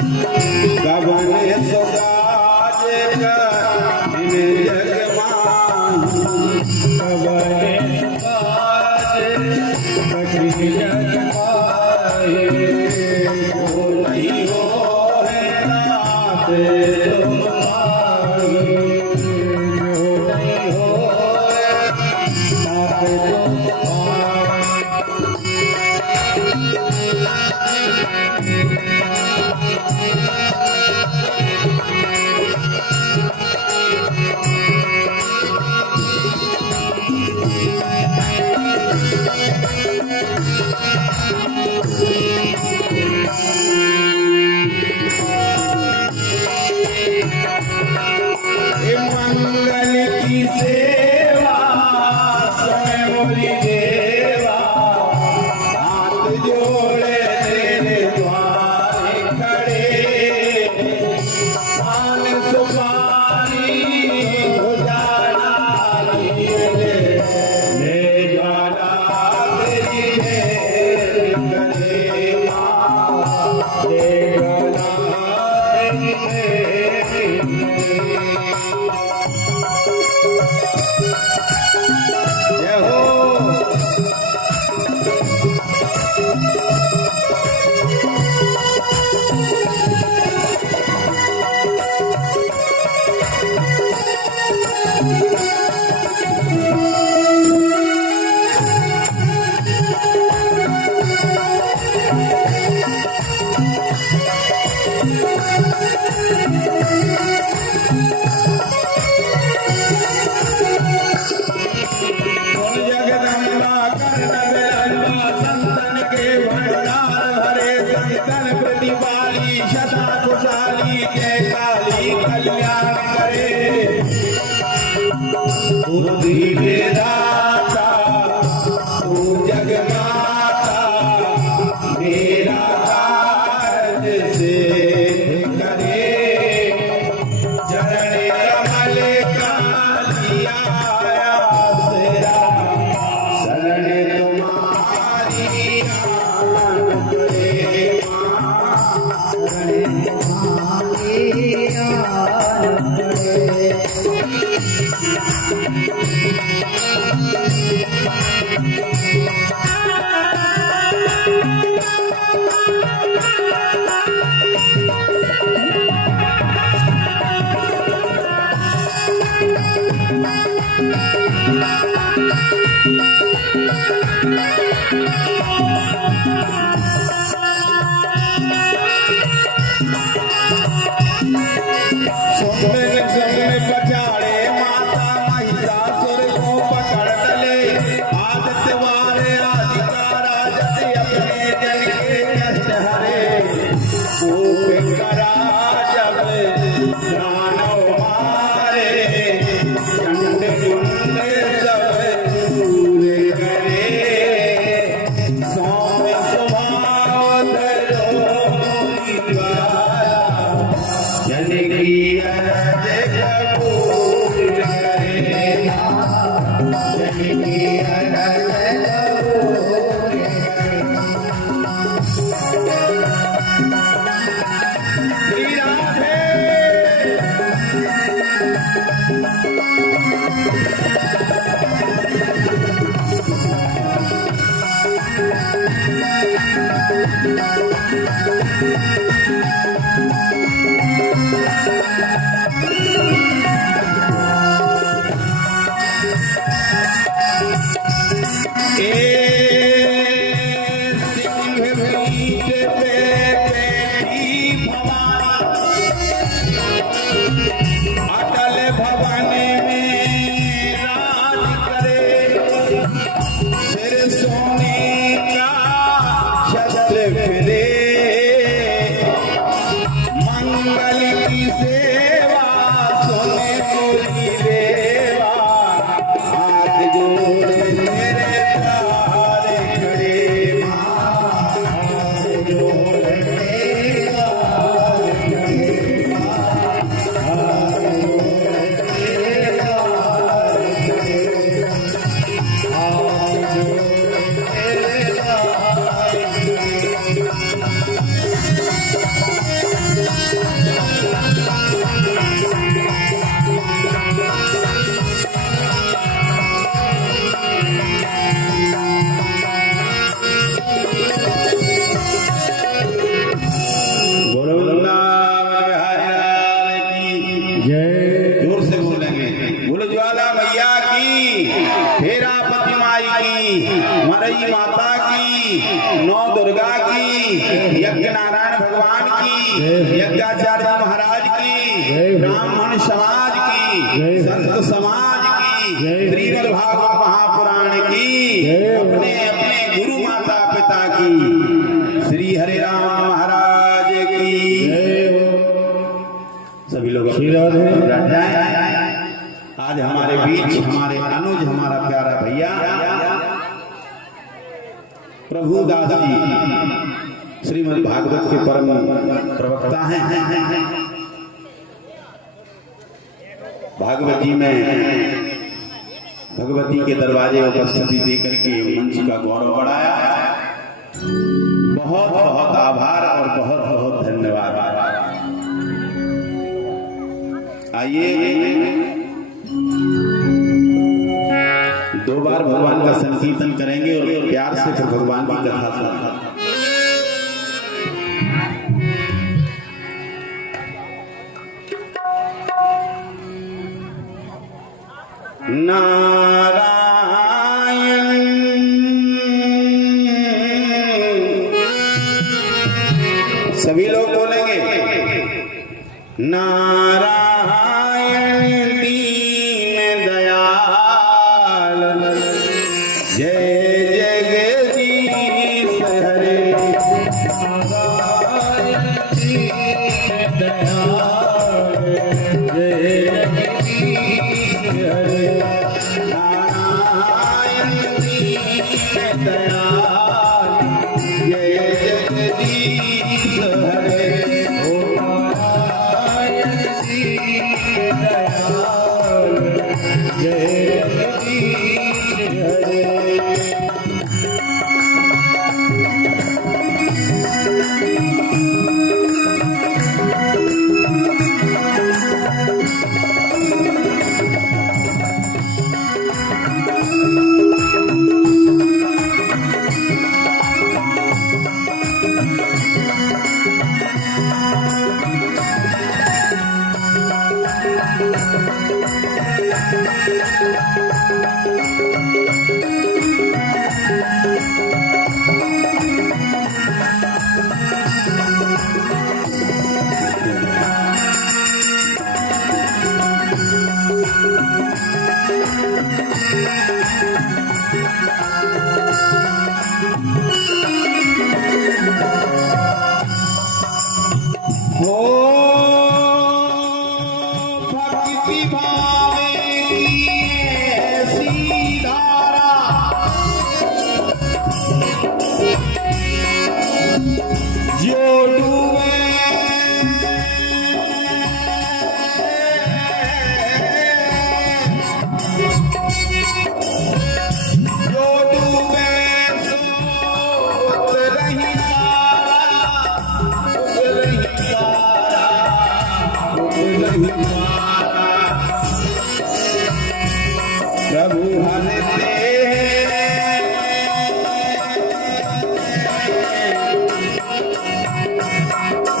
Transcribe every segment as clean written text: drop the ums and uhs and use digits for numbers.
कवन सुकाज इन जग माही कवन सुकाज कठिन जग माही जो नहीं हो है नाथ तुम्हारी जो नहीं हो नाथ मंगल की सेवा समय मोरी देवा हाथ जोड़े तेरे द्वारे खड़े पान सुपारी उजाला ले ज्वाला तेरी मेरी करे माँ ले ज्वाला तेरी मेरी जय हो जगदम्बा कर्ण विलंबा संतन के भंडार भरे संतन प्रतिपाली शता कुशाली जय काली कल्याण करे बुद्धि वेदाता तू जगमाता मेरा कार्य सिद्ध करे चरण कमल कालिया सेरा शरण तुम्हारी आनंद करे माँ शरण तुम्हारी आनंद करे स्वप्न पछाड़े माता महिषासुर को पकड़ डले आदित्य वारे अधिकारा जति अपने जन के कष्ट हरे कोप करा जब दानव मारे चंड कुंड सब दूर करे सौम्य स्वभाव धरो जन की अरज कबूल करे जन की अरज कबूल करे। यज्ञाचार्य महाराज की, ब्राह्मण समाज की, संत समाज की, श्रीमद् भागवत महापुराण की, अपने अपने गुरु माता पिता की, श्री हरे राम महाराज की। सभी लोग आज हमारे बीच हमारे अनुज, हमारा प्यारा भैया प्रभु दास जी श्रीमद् भागवत के परम प्रवक्ता हैं। भागवत जी में भगवती के दरवाजे उपस्थिति देकर के मंच का गौरव बढ़ाया। बहुत बहुत आभार और बहुत बहुत धन्यवाद। आइए दो बार भगवान का संकीर्तन करेंगे और प्यार से फिर भगवान की कथा सुनेंगे। नारायण सभी लोग बोलेंगे नारायण दीन दयाल जय जगदीश हरे। नारायण दीन दयाल जय जगदीश हरे। नारायण दीन दयाल जय जगदीश हरे। प्रभु हरते प्रभु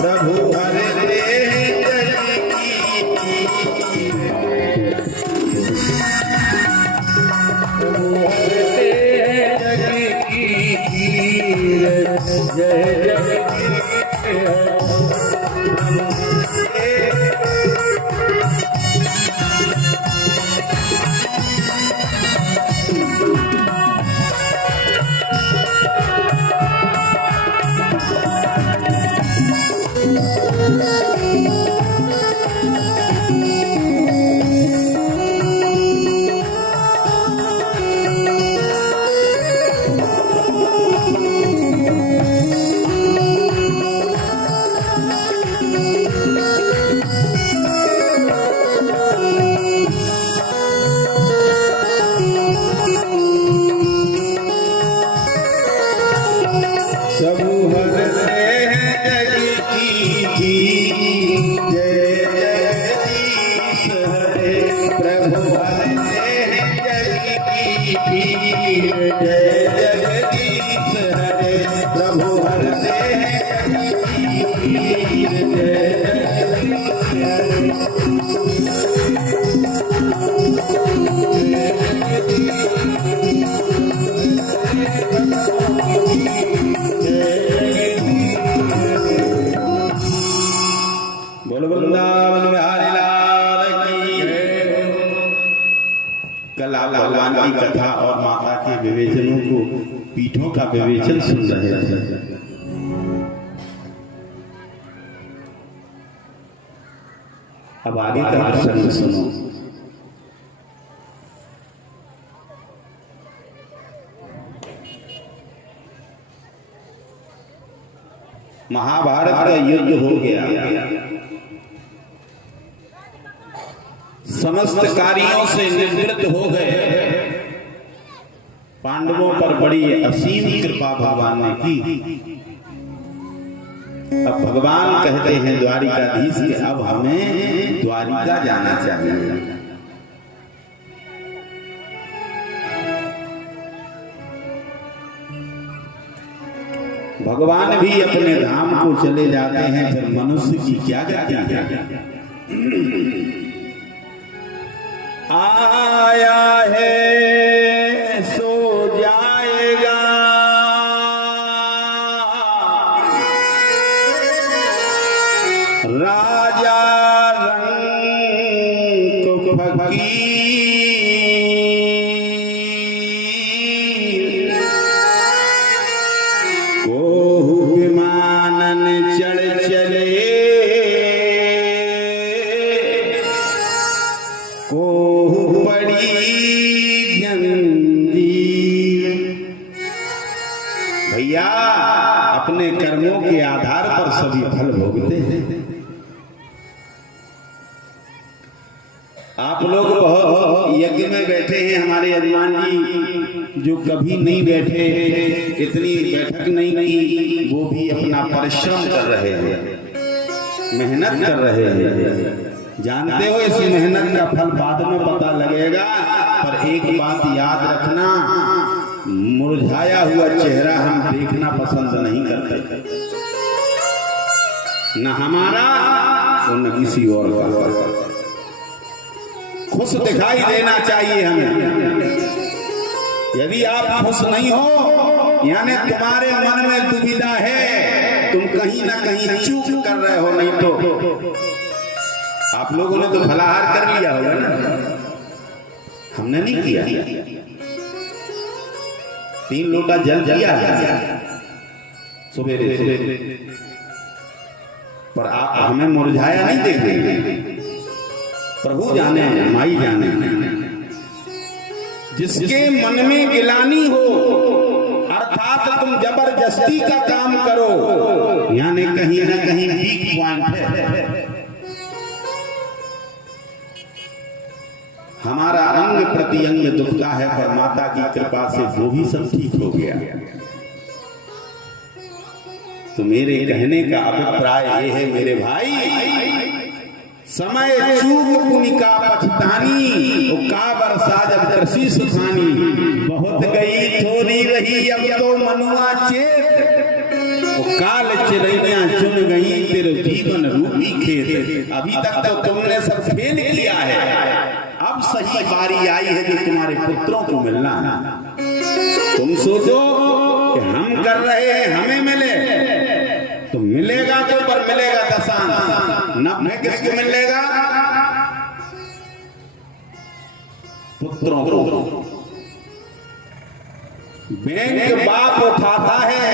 हरते प्रभु हरते जग की कीर जय जगदीश। वृंदावन बिहारी लाल की। कल आप भगवान की कथा और माता के विवेचनों को, पीठों का विवेचन सुन रहे थे। अब आगे का प्रसंग सुनो। महाभारत का युद्ध हो गया, समस्त कार्यों से निवृत्त हो गए। पांडवों पर बड़ी असीम कृपा भगवान ने की। अब भगवान कहते हैं द्वारिकाधीश के अब हमें द्वारिका जाना चाहिए। भगवान भी अपने धाम को चले जाते हैं, फिर मनुष्य की क्या गति है। आया है सो जाएगा, राजा रंग फकीर भैया, अपने कर्मों के आधार पर सभी फल भोगते हैं। आप लोग बहुत यज्ञ में बैठे हैं, हमारे यजमान जी जो कभी नहीं बैठे, इतनी बैठक नहीं की, वो भी अपना परिश्रम कर रहे हैं, मेहनत कर रहे हैं। जानते हो इस मेहनत का फल बाद में पता लगेगा, पर एक बात याद रखना, मुरझाया हुआ चेहरा हम देखना पसंद नहीं करते, न हमारा और न किसी और का। खुश दिखाई देना चाहिए हमें। यदि आप खुश नहीं हो, यानी तुम्हारे मन में दुविधा है, तुम कहीं ना कहीं चूक कर रहे हो। नहीं तो आप लोगों ने तो फलाहार कर लिया होगा ना, हमने नहीं किया। 3 लोटा जल दिया सुबह से, पर आप हमें मुरझाया नहीं देख रहे। प्रभु जाने, माई जाने, जिसके मन में गिलानी हो, अर्थात तुम जबरदस्ती का काम करो, यानी कहीं ना कहीं वीक पॉइंट है। हमारा अंग प्रति अंग दुखता है, पर माता की कृपा से वो भी सब ठीक हो गया। तो मेरे कहने का अभिप्राय ये है मेरे भाई, समय चूक पुनिका पछतानी, का बरसा जब कृषि सुखानी, बहुत गई थोड़ी रही अब तो मनुआ चेत, काल चिड़ैया चुन गई तेरे जीवन रूपी खेत। अभी तक तो तुमने सब फेल किया है, अब सही बारी आई है कि तुम्हारे पुत्रों को मिलना है। तुम सोचो कि हम कर रहे हैं, हमें मिले तो मिलेगा, तो पर मिलेगा दशांश, नब्बे किसको मिलेगा? पुत्रों को। बैंक बाप उठाता है,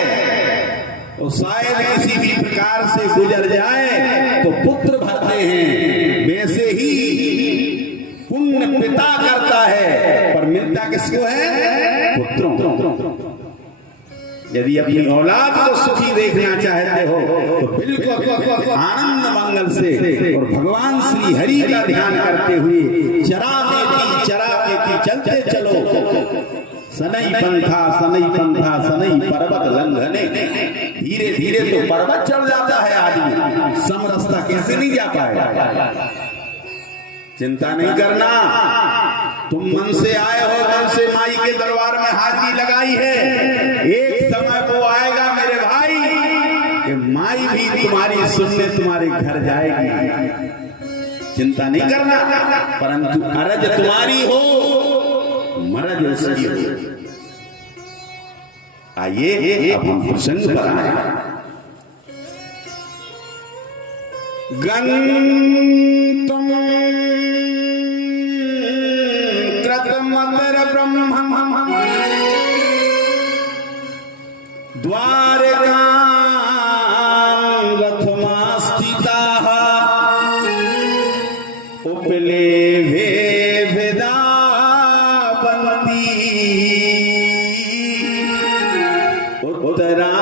तो शायद किसी भी प्रकार से गुजर जाए तो पुत्र भरते हैं, वैसे ही पुण्य पिता करता है, पर मिलता किसको है? पुत्रों। यदि अपनी औलाद को सुखी देखना चाहते हो तो बिल्कुल आनंद मंगल से और भगवान श्री हरि का ध्यान करते हुए चरा में चलते चलो। सनई पंथा सनई पर्वत लंघने, धीरे धीरे तो पर्वत चढ़ जाता है आदमी, सम रास्ता कैसे नहीं जा पाएगा। चिंता नहीं करना, तुम मन से आए हो, मन से माई के दरबार में हाजिरी लगाई है। एक समय वो आएगा मेरे भाई कि माई भी तुम्हारी सुनने तुम्हारे घर जाएगी। चिंता नहीं करना, परंतु अरज तुम्हारी हो, मरज उसकी हो। आइए अब हम प्रसंग पर आए। गन्तुं कृतमतर ब्रह्मं द्वारकां रथमास्थिताः उपलेभे वेदावन्ती उत्तरां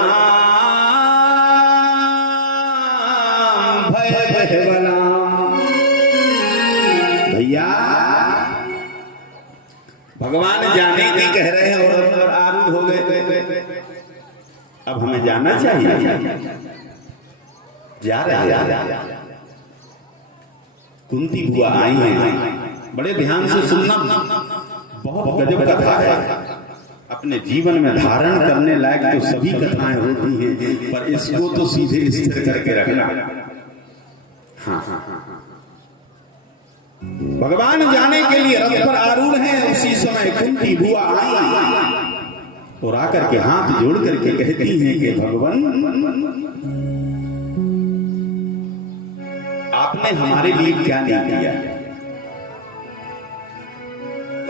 भैया भगवान जाने की कह रहे हैं और आरूढ़ हो गए। अब हमें जाना चाहिए। जा रहे हैं। कुंती बुआ आई हैं, बड़े ध्यान से सुनना, बहुत गजब कथा है। अपने जीवन में धारण करने लायक तो सभी कथाएं होती हैं, पर इसको तो सीधे स्थिर करके रखना। हाँ हाँ हाँ, भगवान जाने के लिए रथ पर आरूढ़ हैं। उसी समय कुंती बुआ आई और आकर के हाथ जोड़ करके कहती हैं कि भगवान, आपने हमारे लिए क्या नहीं किया?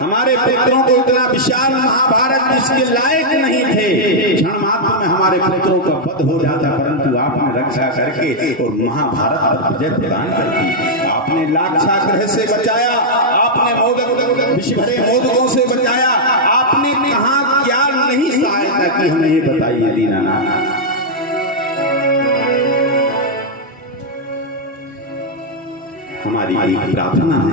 हमारे पुत्रों को इतना विशाल महाभारत इसके लायक नहीं थे। क्षण मात्र में हमारे पुत्रों का वध हो जाता, परंतु आपने रक्षा करके और महाभारत पर विजय प्रदान कर दी। आपने लाक्षागृह से बचाया, आपने मोदक विष भरे मोदकों से बचाया। आपने कहां क्या नहीं सहायता की, हमें ये बताइए दीनानाथ। हमारी एक प्रार्थना है,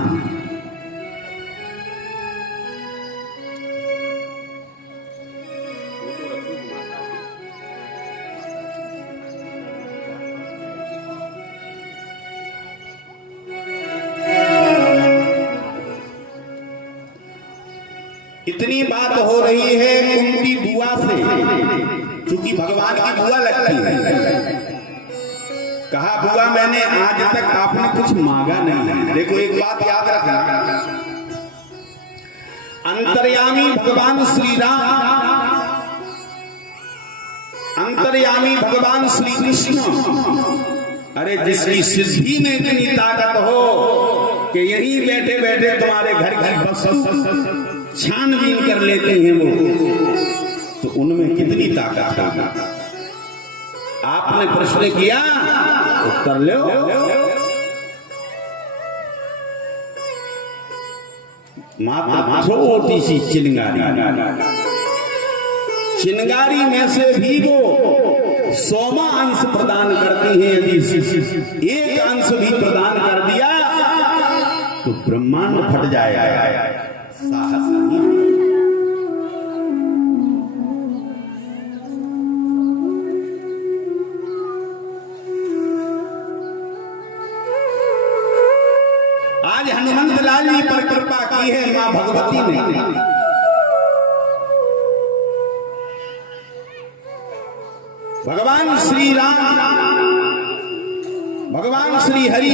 इतनी बात हो रही है कुंती बुआ से, क्योंकि भगवान की बुआ लगती है। कहा बुआ, मैंने आज तक आपने कुछ मांगा नहीं है। देखो एक बात याद रखना, अंतर्यामी भगवान श्री राम, अंतर्यामी भगवान श्री कृष्ण, अरे जिसकी सिद्धि में इतनी ताकत हो कि यहीं बैठे बैठे तुम्हारे घर की वस्तु छानबीन कर लेते हैं वो, तो उनमें कितनी ताकत है। आपने प्रश्न किया, उत्तर लो। मात्र छोटी सी चिंगारी, चिंगारी में से भी वो 100वां अंश प्रदान करती है। यदि एक अंश भी प्रदान कर दिया तो ब्रह्मांड फट जाएगा। साहस नहीं। आज हनुमंत लाल जी पर कृपा की है मां भगवती ने। भगवान श्री राम, भगवान श्री हरि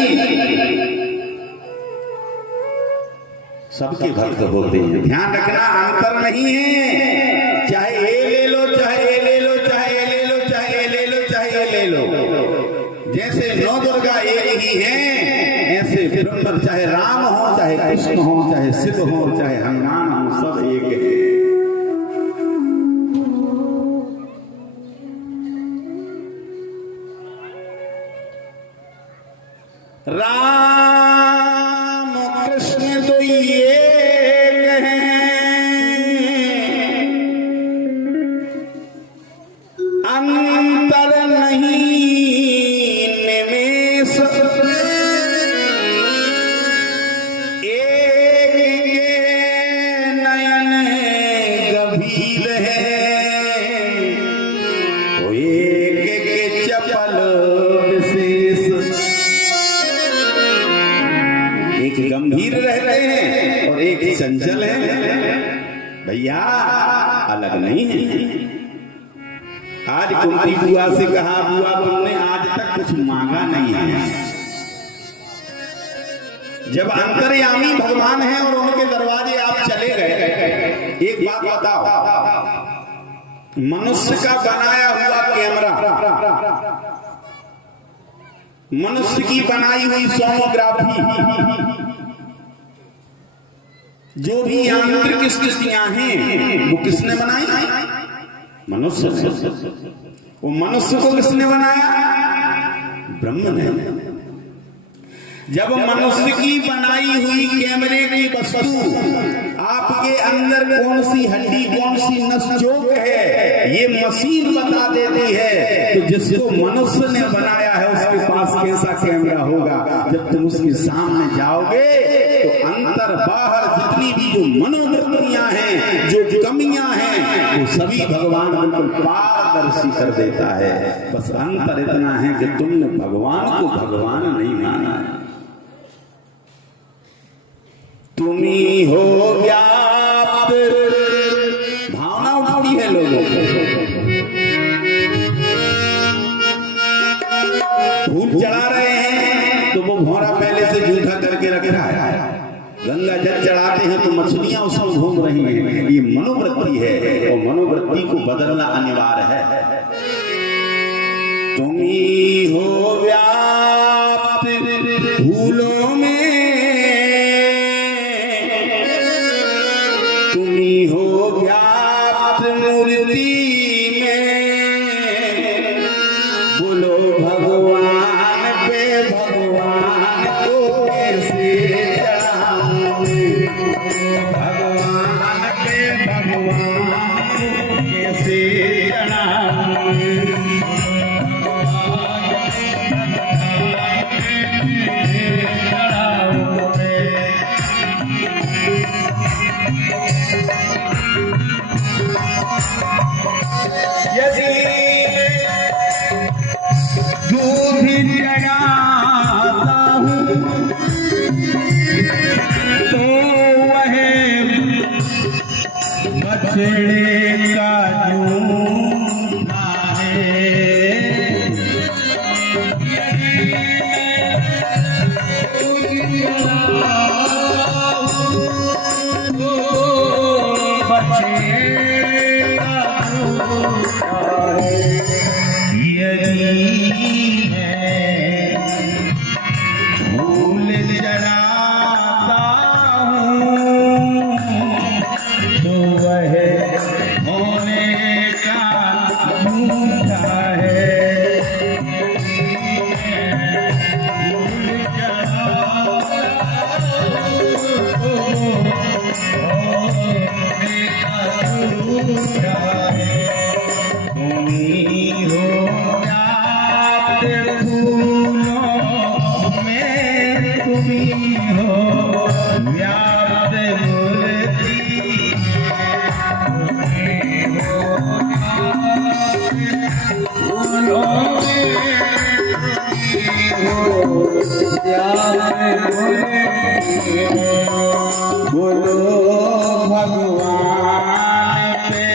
सबके भक्त होते हैं। ध्यान रखना, अंतर नहीं है। चाहे ये ले लो, चाहे ये ले लो, चाहे ये ले लो, चाहे ये ले लो, चाहे ये ले लो। जैसे नौ दुर्गा एक ही हैं, ऐसे ब्रह्म, चाहे राम हो, चाहे कृष्ण हो, चाहे शिव हो, चाहे हनुमान हो, सब एक है। राम कृष्ण तो ये अंतर नहीं निमेष, एक के नयन गंभीर है, वो एक के चपल विशेष। एक गंभीर रहते हैं और एक चंचल है। भैया अलग नहीं है। आज कुंती बुआ से कहा, बुआ तुमने आज तक कुछ मांगा नहीं है। जब अंतर्यामी भगवान हैं और उनके दरवाजे आप चले गए, एक बात बताओ, मनुष्य का बनाया हुआ कैमरा मनुष्य की बनाई हुई सोनोग्राफी, जो भी यांत्रिक स्थितियां हैं वो किसने बनाई? मनुष्य ने। वो मनुष्य को किसने बनाया? ब्रह्म ने। जब मनुष्य की बनाई हुई कैमरे की वस्तु आपके अंदर कौन सी हड्डी कौन सी नस चोक है ये मशीन बता देती है, तो जिसको मनुष्य ने बनाया है उसके पास कैसा कैमरा होगा? जब तुम उसके सामने जाओगे तो अंतर बाहर जितनी भी जो मनोवृत्तियां हैं, जो कमियां हैं, वो सभी भगवान बिल्कुल पारदर्शी कर देता है। बस अंतर इतना है कि तुमने भगवान को भगवान नहीं माना। तुम्ही हो व्याप्त, भावना उठती है लोगों को। फूल चढ़ा रहे हैं तो वो भौरा पहले से जूठा करके रख रहा है। गंगा जल चढ़ाते हैं तो मछलियां उसमें घूम रही हैं। ये मनोवृत्ति है और मनोवृत्ति को बदलना अनिवार्य है। तुम्ही हो व्याप्त फूलों में, तुम्ही हो व्याप्त मूर्ति में, बोलो भगवान पे भगवान को कैसे चढ़ाऊं, भगवान पे भगवान को कैसे चढ़ाऊं। बछड़े का जूठा है, बछड़े का जूठा है। यदि मैं फूल चढ़ाता हूँ तो वह होने का झूठा है। तुम्ही हो व्याप्त फूलों में, तुम्ही हो व्याप्त मूर्ति, बोलो भगवान पे भगवान को कैसे चढ़ाऊं मैं, बोलो भगवान पे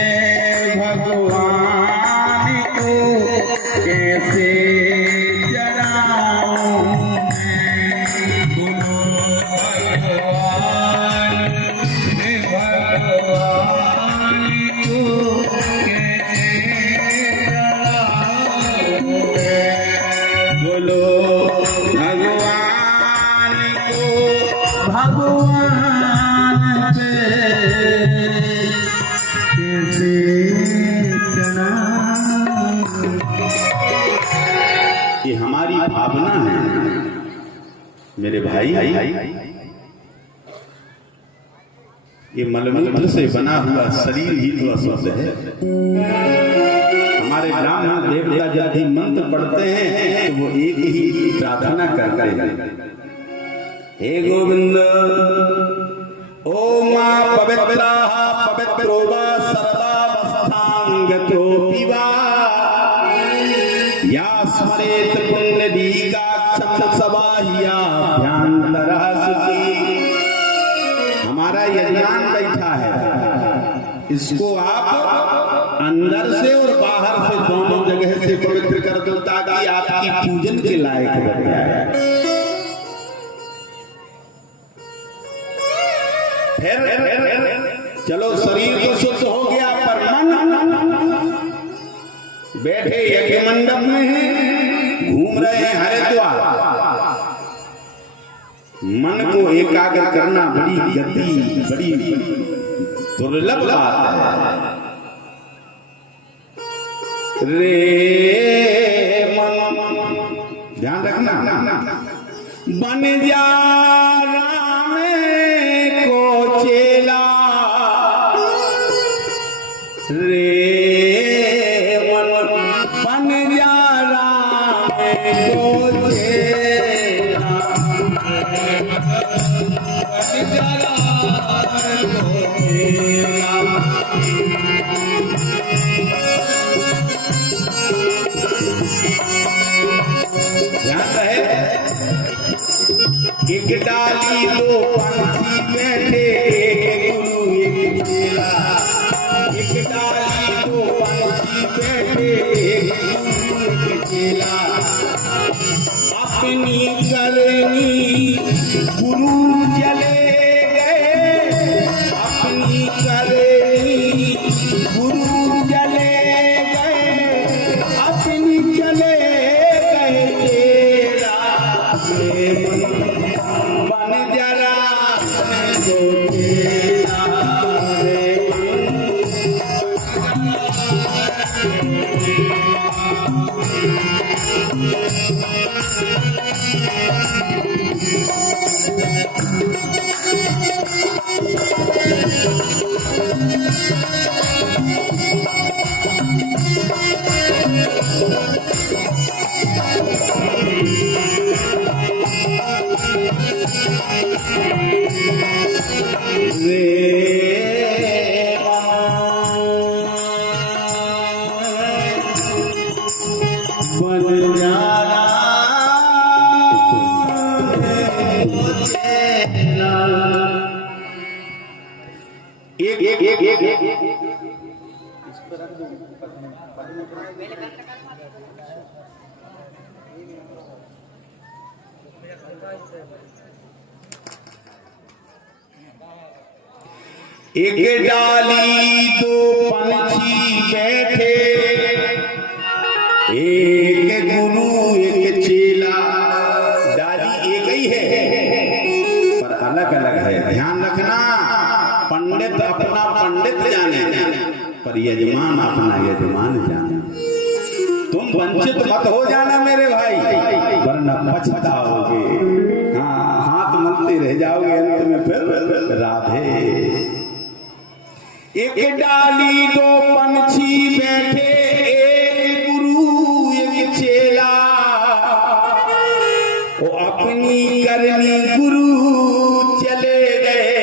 भगवान को कैसे चढ़ाऊं मैं, बोलो भगवान को भगवान पे कैसे चढ़ाऊं। ये हमारी भावना है मेरे भाई। ये मलमूत्र से बना हुआ शरीर ही तो अशुद्ध है। हमारे ब्राह्मण देवता जब भी मंत्र पढ़ते हैं तो वो एक ही प्रार्थना करते हैं, हे गोविंद ओम पवित्राः पवित्रो वा सर्वावस्थांगतोऽपि वा या स्मरेत पुण्यदीकाक्षं सबाह्याभ्यन्तरः शुचि। हमारा यजमान बैठा है, इसको आप अंदर से और बाहर से दोनों जगह से पवित्र कर दो ताकि आपकी पूजन के लायक बन जाए। फिर चलो शरीर तो शुद्ध हो गया, पर मन बैठे यज्ञ मंडप में है, घूम रहे हैं हरिद्वार। मन को एकाग्र करना बड़ी गति, बड़ी दुर्लभ बात है रे मन। ध्यान रखना, बन जा राम को चेला रे मन, बन जा राम को चेला, बन जा राम को चेला। ध्यान रहे, एक डाली दो पंछी बैठे, एक गुरु एक चेला। एक डाली दो पंछी बैठे, एक गुरु एक चेला। अपनी करनी गुरु चले गए, अपनी करनी गुरु चले गए, अपनी चले गए चेला। बन जरा को चेला रे एक डाली दो पंछी बैठे, एक गुरु एक चेला। डाली एक ही है पर अलग अलग है। ध्यान रखना, पंडित अपना पंडित जाने पर यजमान अपना यजमान जाने। तुम वंचित मत हो जाना मेरे भाई, वरना पछताओगे। हाँ, हाथ मलते रह जाओगे अंत में फिर राधे। एक डाली दो पंछी बैठे, एक गुरु एक चेला। वो अपनी करनी गुरु चले गए,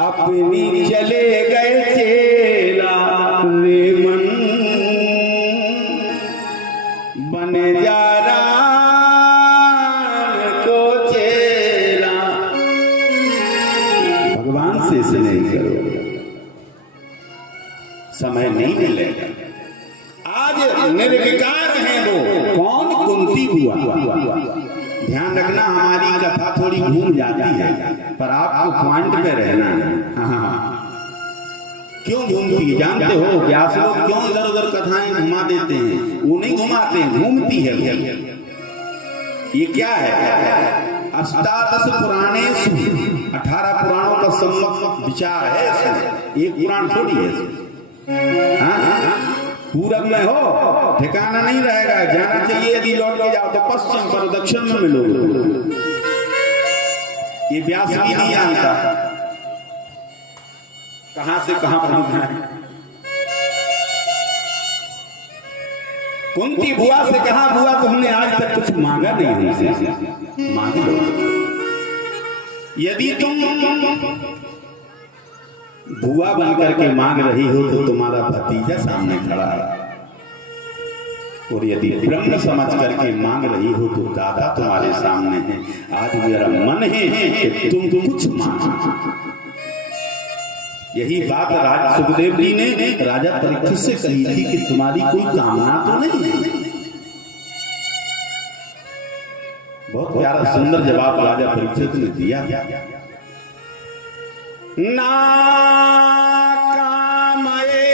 अपनी चले गए चेला रे मन। बन जा राम को चेला। भगवान से इसे नहीं करो, समय नहीं मिलेगा। आज निर्विकार हैं वो कौन? कुंती बुआ। ध्यान रखना, हमारी कथा थोड़ी घूम जाती है पर आपको पॉइंट पे रहना है। हाँ, क्यों घूमती है जानते हो? व्यास लोग क्यों इधर उधर कथाएं घुमा देते हैं? वो नहीं घुमाते, घूमती है। ये क्या है? अष्टादश पुराणेषु, 18 पुराणों का सम्मत विचार है इसमें। एक पुराण थोड़ी है। हाँ, पूरब में हो ठिकाना नहीं रहेगा, जाना चाहिए। यदि लौट के जाओ तो पश्चिम पर, दक्षिण में मिलोगे। ये व्यास भी नहीं जानता कहां से कहां पहुंचना है। कुंती बुआ से कहा, बुआ तुमने आज तक कुछ मांगा नहीं हमसे, मांग लो। यदि तुम बुआ बनकर के मांग रही हो तो तुम्हारा भतीजा सामने खड़ा है, और यदि ब्रह्म समझ करके मांग रही हो तो दादा तुम्हारे सामने है। आज मेरा मन है कि तुम कुछ मांगो। यही बात राजा सुखदेव जी ने राजा परीक्षित से कही थी कि तुम्हारी कोई कामना तो नहीं है। बहुत प्यारा सुंदर जवाब राजा परीक्षित ने दिया। ना कामये,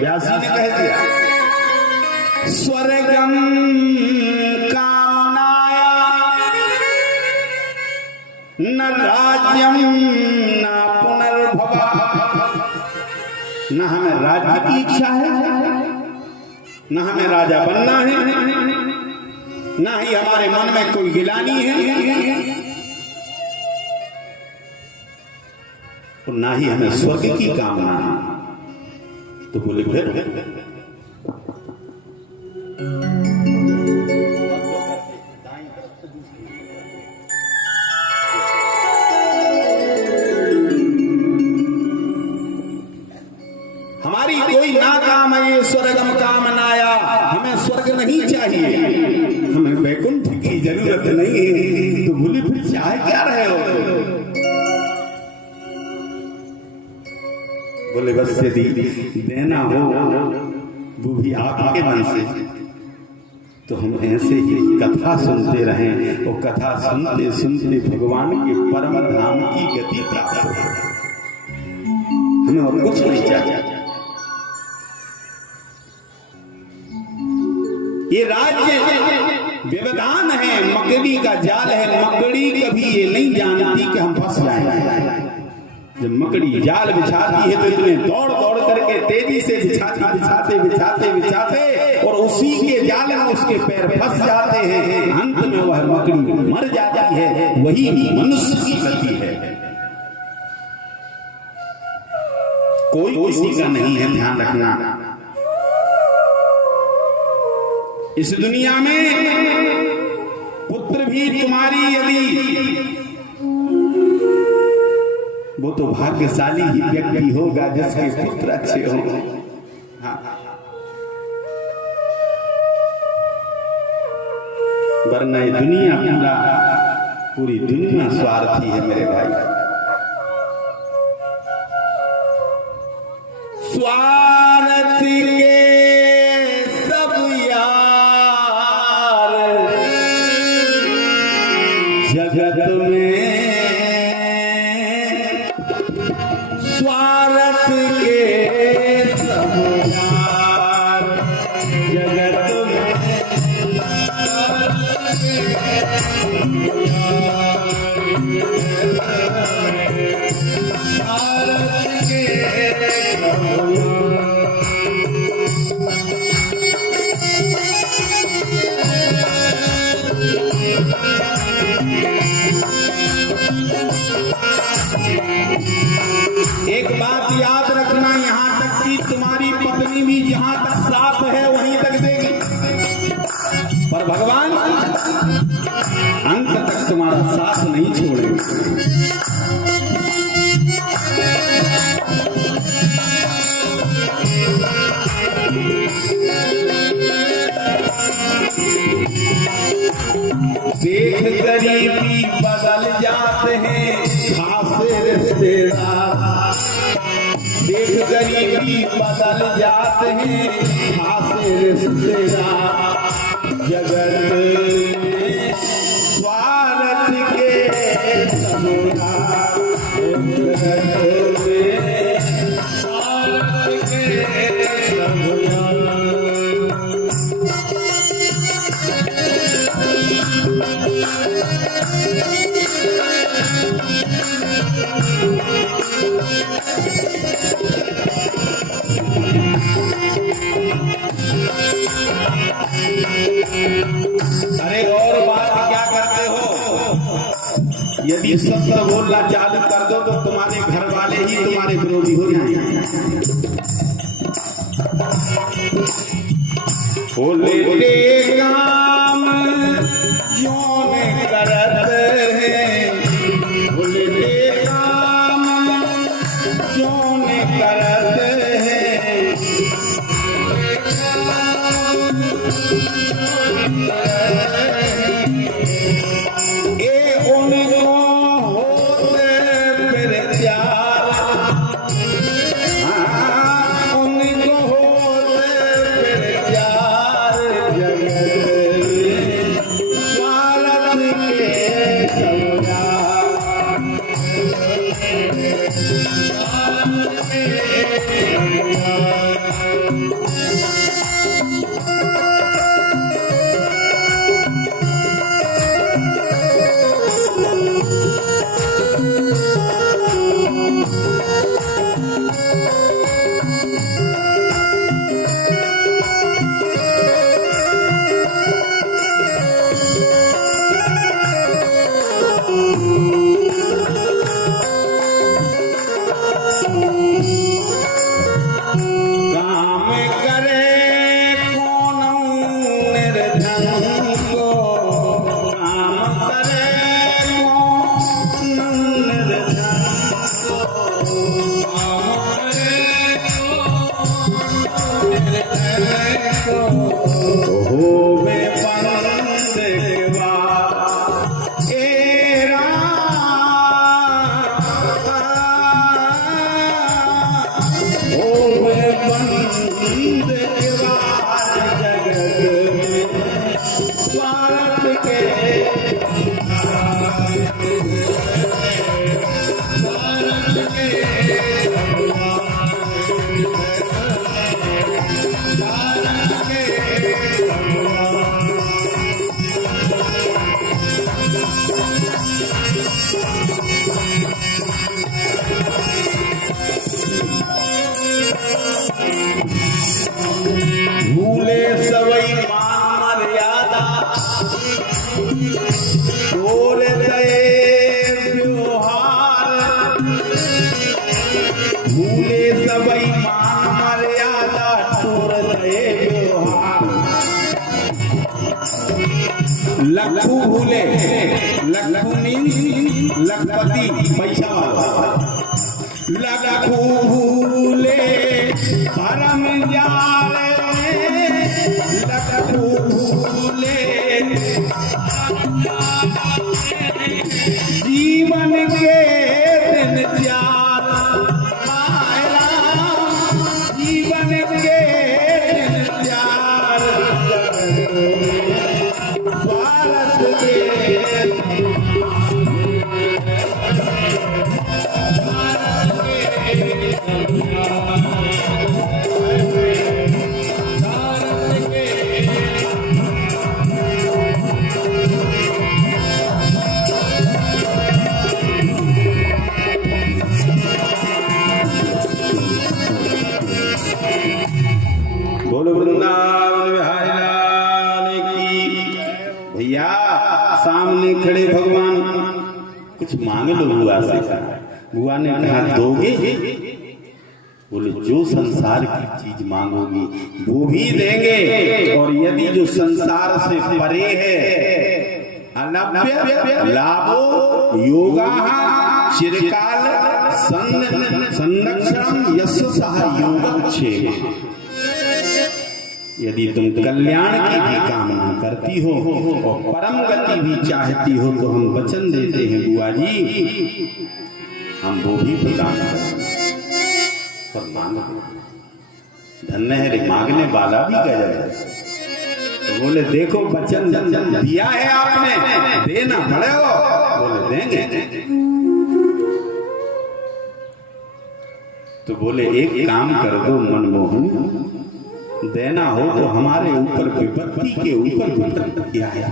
व्यास जी ने कह दिया स्वर्गम कामनाया न राज्यम न पुनर्भवा। न हमें राज्य की इच्छा है, न हमें राजा बनना है, न ही हमारे मन में कोई गिलानी है, और ना ही हमें स्वर्ग की कामना है। तो बोले फिर हमारी कोई ना काम है स्वर्गम कामनाया, हमें स्वर्ग नहीं चाहिए, हमें वैकुंठ की जरूरत नहीं है। तो बोले फिर चाहे क्या रहे हो? बोले बस यदि देना हो वो भी आपके मन से, तो हम ऐसे ही कथा सुनते रहें और कथा सुनते सुनते भगवान के परम धाम की गति प्राप्त हो। हमें और कुछ नहीं चाहिए। ये राज्य व्यवधान है, मकड़ी का जाल है। मकड़ी कभी ये नहीं जानती कि हम फंस जाएंगे। जब मकड़ी जाल बिछाती है तो इतने दौड़ दौड़ करके तेजी से बिछाते और उसी के जाल में उसके पैर फंस जाते हैं। अंत में वह मकड़ी मर जाती है। वही मनुष्य की गति है। कोई किसी का नहीं है, ध्यान रखना। इस दुनिया में पुत्र भी तुम्हारी यदि, वो तो भाग्यशाली ही व्यक्ति होगा जिसके पुत्र अच्छे हो। हाँ। वरना ये दुनिया पूरी दुनिया स्वार्थी है मेरे भाई। स्वार्थ के सब यार जगत में, स्वार्थ के सब यार जगत में, स्वार्थ के एक बात याद रखना, यहां तक कि तुम्हारी पत्नी भी जहां तक साथ है वहीं तक देगी, पर भगवान अंत तक तुम्हारा साथ नहीं छोड़ेगा। देख गरीबी बदल जाते हैं खासे रिश्तेदार, देख गरीबी बदल जाते हैं खासे रिश्तेदार। जगत में स्वार्थ के सब यार, जगत में स्वार्थ के सब यार। अरे और बात क्या करते हो? यदि सत्य बोलना चालू कर दो तो तुम्हारे घर वाले ही तुम्हारे विरोधी हो जाएंगे। लेते काम जोन करत है, लेते काम जोन करत है। तोरे दये व्यवहार भूले सबई मान मर्यादा तोरे दये व्यवहार लखू भूले लखू मीन्स लखपति पैसा वाला लखू भूले परम जाले लखू भूले जीवन के दिन चार जीवन के दिन चार भारत के बोलो वृंदावन बिहारी लाल की। भैया सामने खड़े भगवान कुछ मांग लो बुआ से। बुआ ने कहा दोगे? बोले जो संसार की चीज मांगोगी वो भी देंगे, और यदि जो संसार से परे है अलभ्य लाभो योगा चिरकाल संरक्षण यश सह योगक्षेम। यदि तुम कल्याण की भी कामना करती हो और परम गति भी चाहती हो तो हम वचन देते हैं बुआ जी, हम वो भी प्रदान करेंगे। पर मांगो, धन्य है मांगने वाला भी गया है। तो बोले देखो वचन दिया है आपने, देना पड़ेगा। बोले देंगे। तो बोले एक काम कर दो मनमोहन, देना हो तो हमारे ऊपर विपत्ति के ऊपर विपत्ति आया,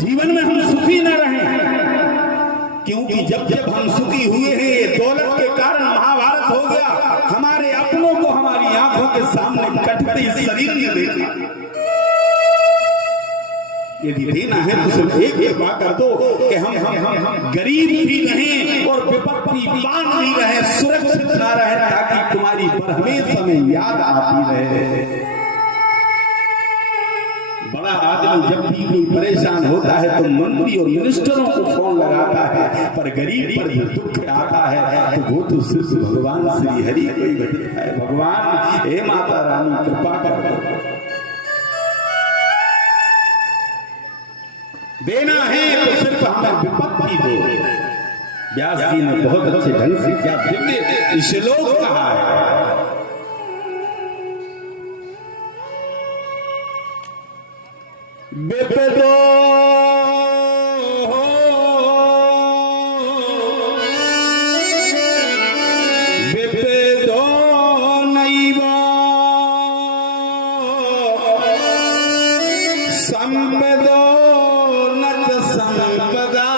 जीवन में हम सुखी न रहें। क्योंकि जब जब हम सुखी हुए हैं ये दौलत के कारण महाभारत हो गया। हमारे अपनों को हमारी आंखों के सामने कटते शरीर में देखा। यदि देना है तो सिर्फ एक कृपा कर दो कि हम गरीब भी रहें और विपत्ति पान भी रहे, सुरक्षित ना रहे, ताकि तुम्हारी बरहमें समय याद आती रहे। बड़ा आदमी जब भी कोई परेशान होता है तो मंत्री और मिनिस्टरों को फोन लगाता है, पर गरीब पर जो दुख आता है तो वो तो सिर्फ भगवान श्री हरि को ही घटता है। भगवान हे माता रानी कृपा करो, देना है तो सिर्फ हमें विपत्ति दो। व्यास जी ने बहुत अच्छे ढंग से क्या दिव्य श्लोक कहा है। विपदो विपदो नैवा संपदो संपदा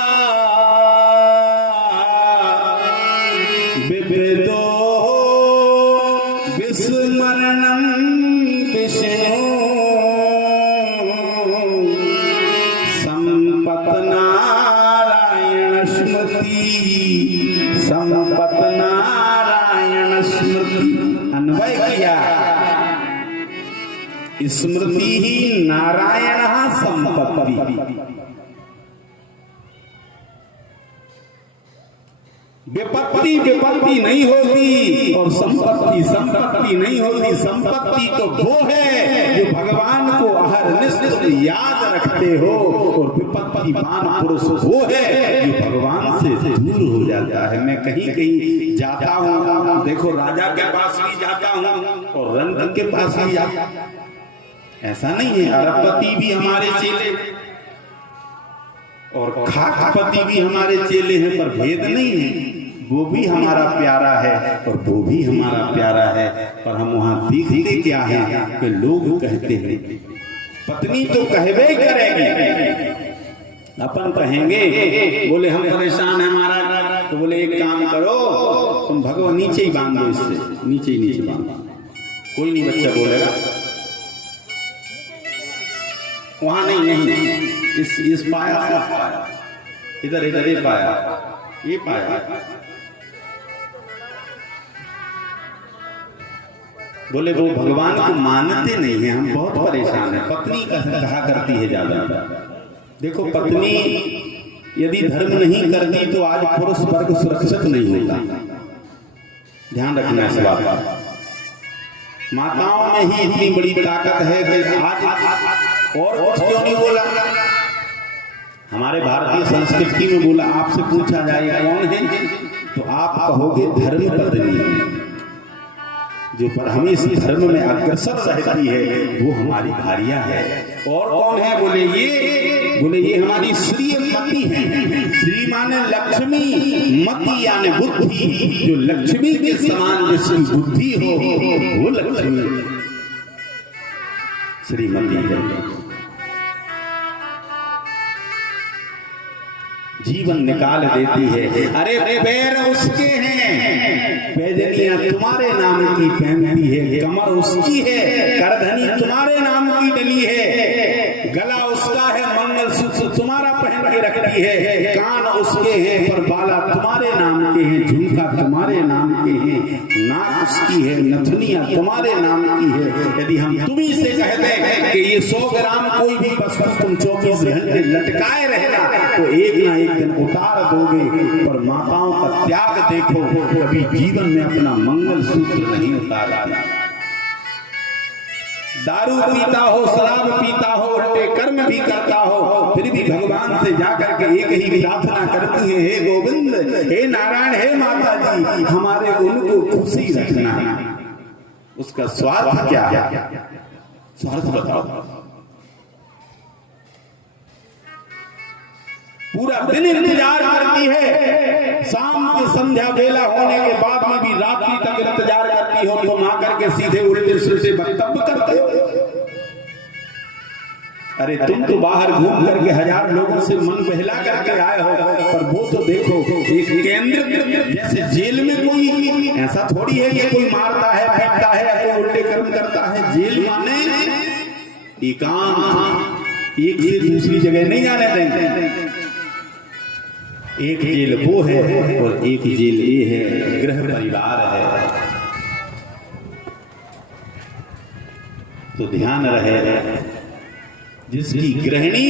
विपदो विस्मरणं विष्णु संपत नारायण स्मृति संपत नारायण स्मृति। अन्वय किया, स्मृति ही नारायण संपत्ति। विपत्ति विपत्ति नहीं होती और संपत्ति संपत्ति नहीं होती। संपत्ति तो वो है जो भगवान को अहरनिश याद रखते हो, और विपत्तिमान पुरुष वो है जो भगवान से दूर हो जाता है। मैं कहीं कहीं जाता हूँ, देखो राजा के पास भी जाता हूँ और रंग के पास भी जाता हूँ। ऐसा नहीं है, अरबपति भी हमारे चेले और खाकपति भी हमारे चेले हैं, पर भेद नहीं है। वो भी हमारा प्यारा है और वो भी हमारा प्यारा है, पर हम वहां देखते क्या है कि लोग कहते हैं पत्नी तो कहवे करेगी, अपन कहेंगे बोले हम परेशान है हमारा, तो बोले एक काम करो तुम भगवान नीचे ही बांध दो, इससे नीचे ही नीचे बांध दो, कोई नहीं बच्चा बोलेगा। वहां नहीं, इस पाया, इधर इधर ये पाया। बोले वो भगवान को मानते नहीं है, हम बहुत परेशान हैं। पत्नी कहा करती है ज्यादा। देखो पत्नी यदि धर्म नहीं करती तो आज पुरुष वर्ग सुरक्षित नहीं होता, ध्यान रखना इस बात का। माताओं में ही इतनी बड़ी ताकत है कि आज और कुछ क्यों नहीं बोला। हमारे भारतीय संस्कृति में बोला, आपसे पूछा जाए कौन है तो आप कहोगे धर्म पत्नी। जो पर हमें इस धर्म में अग्रसर रहती है वो हमारी भार्या है। और कौन है? बोले ये हमारी श्रीमती है। श्री माने लक्ष्मी, मति यानी बुद्धि। जो लक्ष्मी के समान जिसकी बुद्धि हो वो लक्ष्मी श्रीमती है। जीवन निकाल देती है। अरे पैर उसके हैं, पैजनियां तुम्हारे नाम की पहनती है, कमर उसकी है, करधनी तुम्हारे नाम की डली है, गला उसका है, मंगलसूत्र तुम्हारा पहन के रखती है, कान उसके हैं पर बाला तुम्हारे नाम के हैं, झुमका तुम्हारे नाम के हैं, नाक उसकी है, नथुनियां तुम्हारे नाम की है। यदि हम तुम्ही से कहते हैं कि ये 100 ग्राम कोई भी वस्तु तुम 24 घंटे लटकाए रहेगा तो एक ना एक दिन उतार दोगे। पर माताओं का त्याग देखो, कभी जीवन में अपना मंगल सूत्र नहीं उतारती। दारू पीता हो, शराब पीता हो, उल्टे कर्म भी करता हो, फिर भी भगवान से जाकर के एक ही प्रार्थना करती है, हे गोविंद, हे नारायण, हे माता जी, हमारे उनको खुशी रखना। उसका स्वार्थ क्या है? स्वार्थ बताओ। पूरा दिन इंतजार करती है, शाम की संध्या बेला होने के बाद में भी रात्रि तक इंतजार करती हो, तुम आकर के सीधे उल्टे सुलटे वक्तव्य करते हो। अरे तुम तो बाहर घूम करके 1000 लोगों से मन बहला करके आए हो, पर वो तो देखो एक केंद्र जैसे जेल में कोई ऐसा थोड़ी है कि कोई मारता है, पीटता है या कोई उल्टे कर्म करता है। जेल माने एकांत, एक से दूसरी जगह नहीं जाने देंगे। एक जेल वो है और एक जेल ये है, गृह परिवार है। तो ध्यान रहे, जिसकी गृहिणी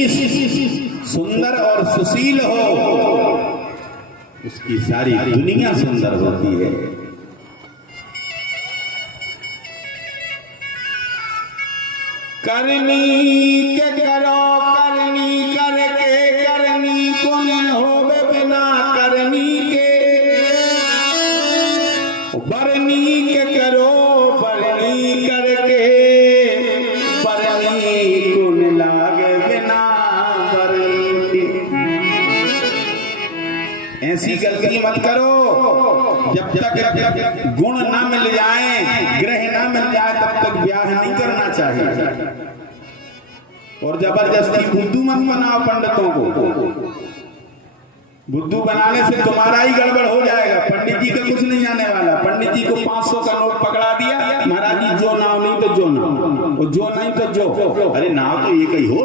सुंदर और सुशील हो उसकी सारी दुनिया सुंदर होती है। करनी के करो, करनी करके करनी कौन होवे बिना करनी के, बरनी के करो बरनी करके, बरनी कौन लागे बिना बरनी के। ऐसी गलती मत करो, जब तक गुण ना मिल जाए, ग्रह ना मिल जाए, तब तक ब्याह नहीं करना चाहिए। और जबरदस्ती बुद्धू मत बनाओ पंडितों को। बुद्धू बनाने से तुम्हारा ही गड़बड़ हो जाएगा, पंडित जी का कुछ नहीं आने वाला। पंडित जी को 500 का नोट पकड़ा दिया, महाराज जी जो नाव नहीं तो जो नाव, और जो नहीं तो जो। अरे नाव तो ये कहीं हो,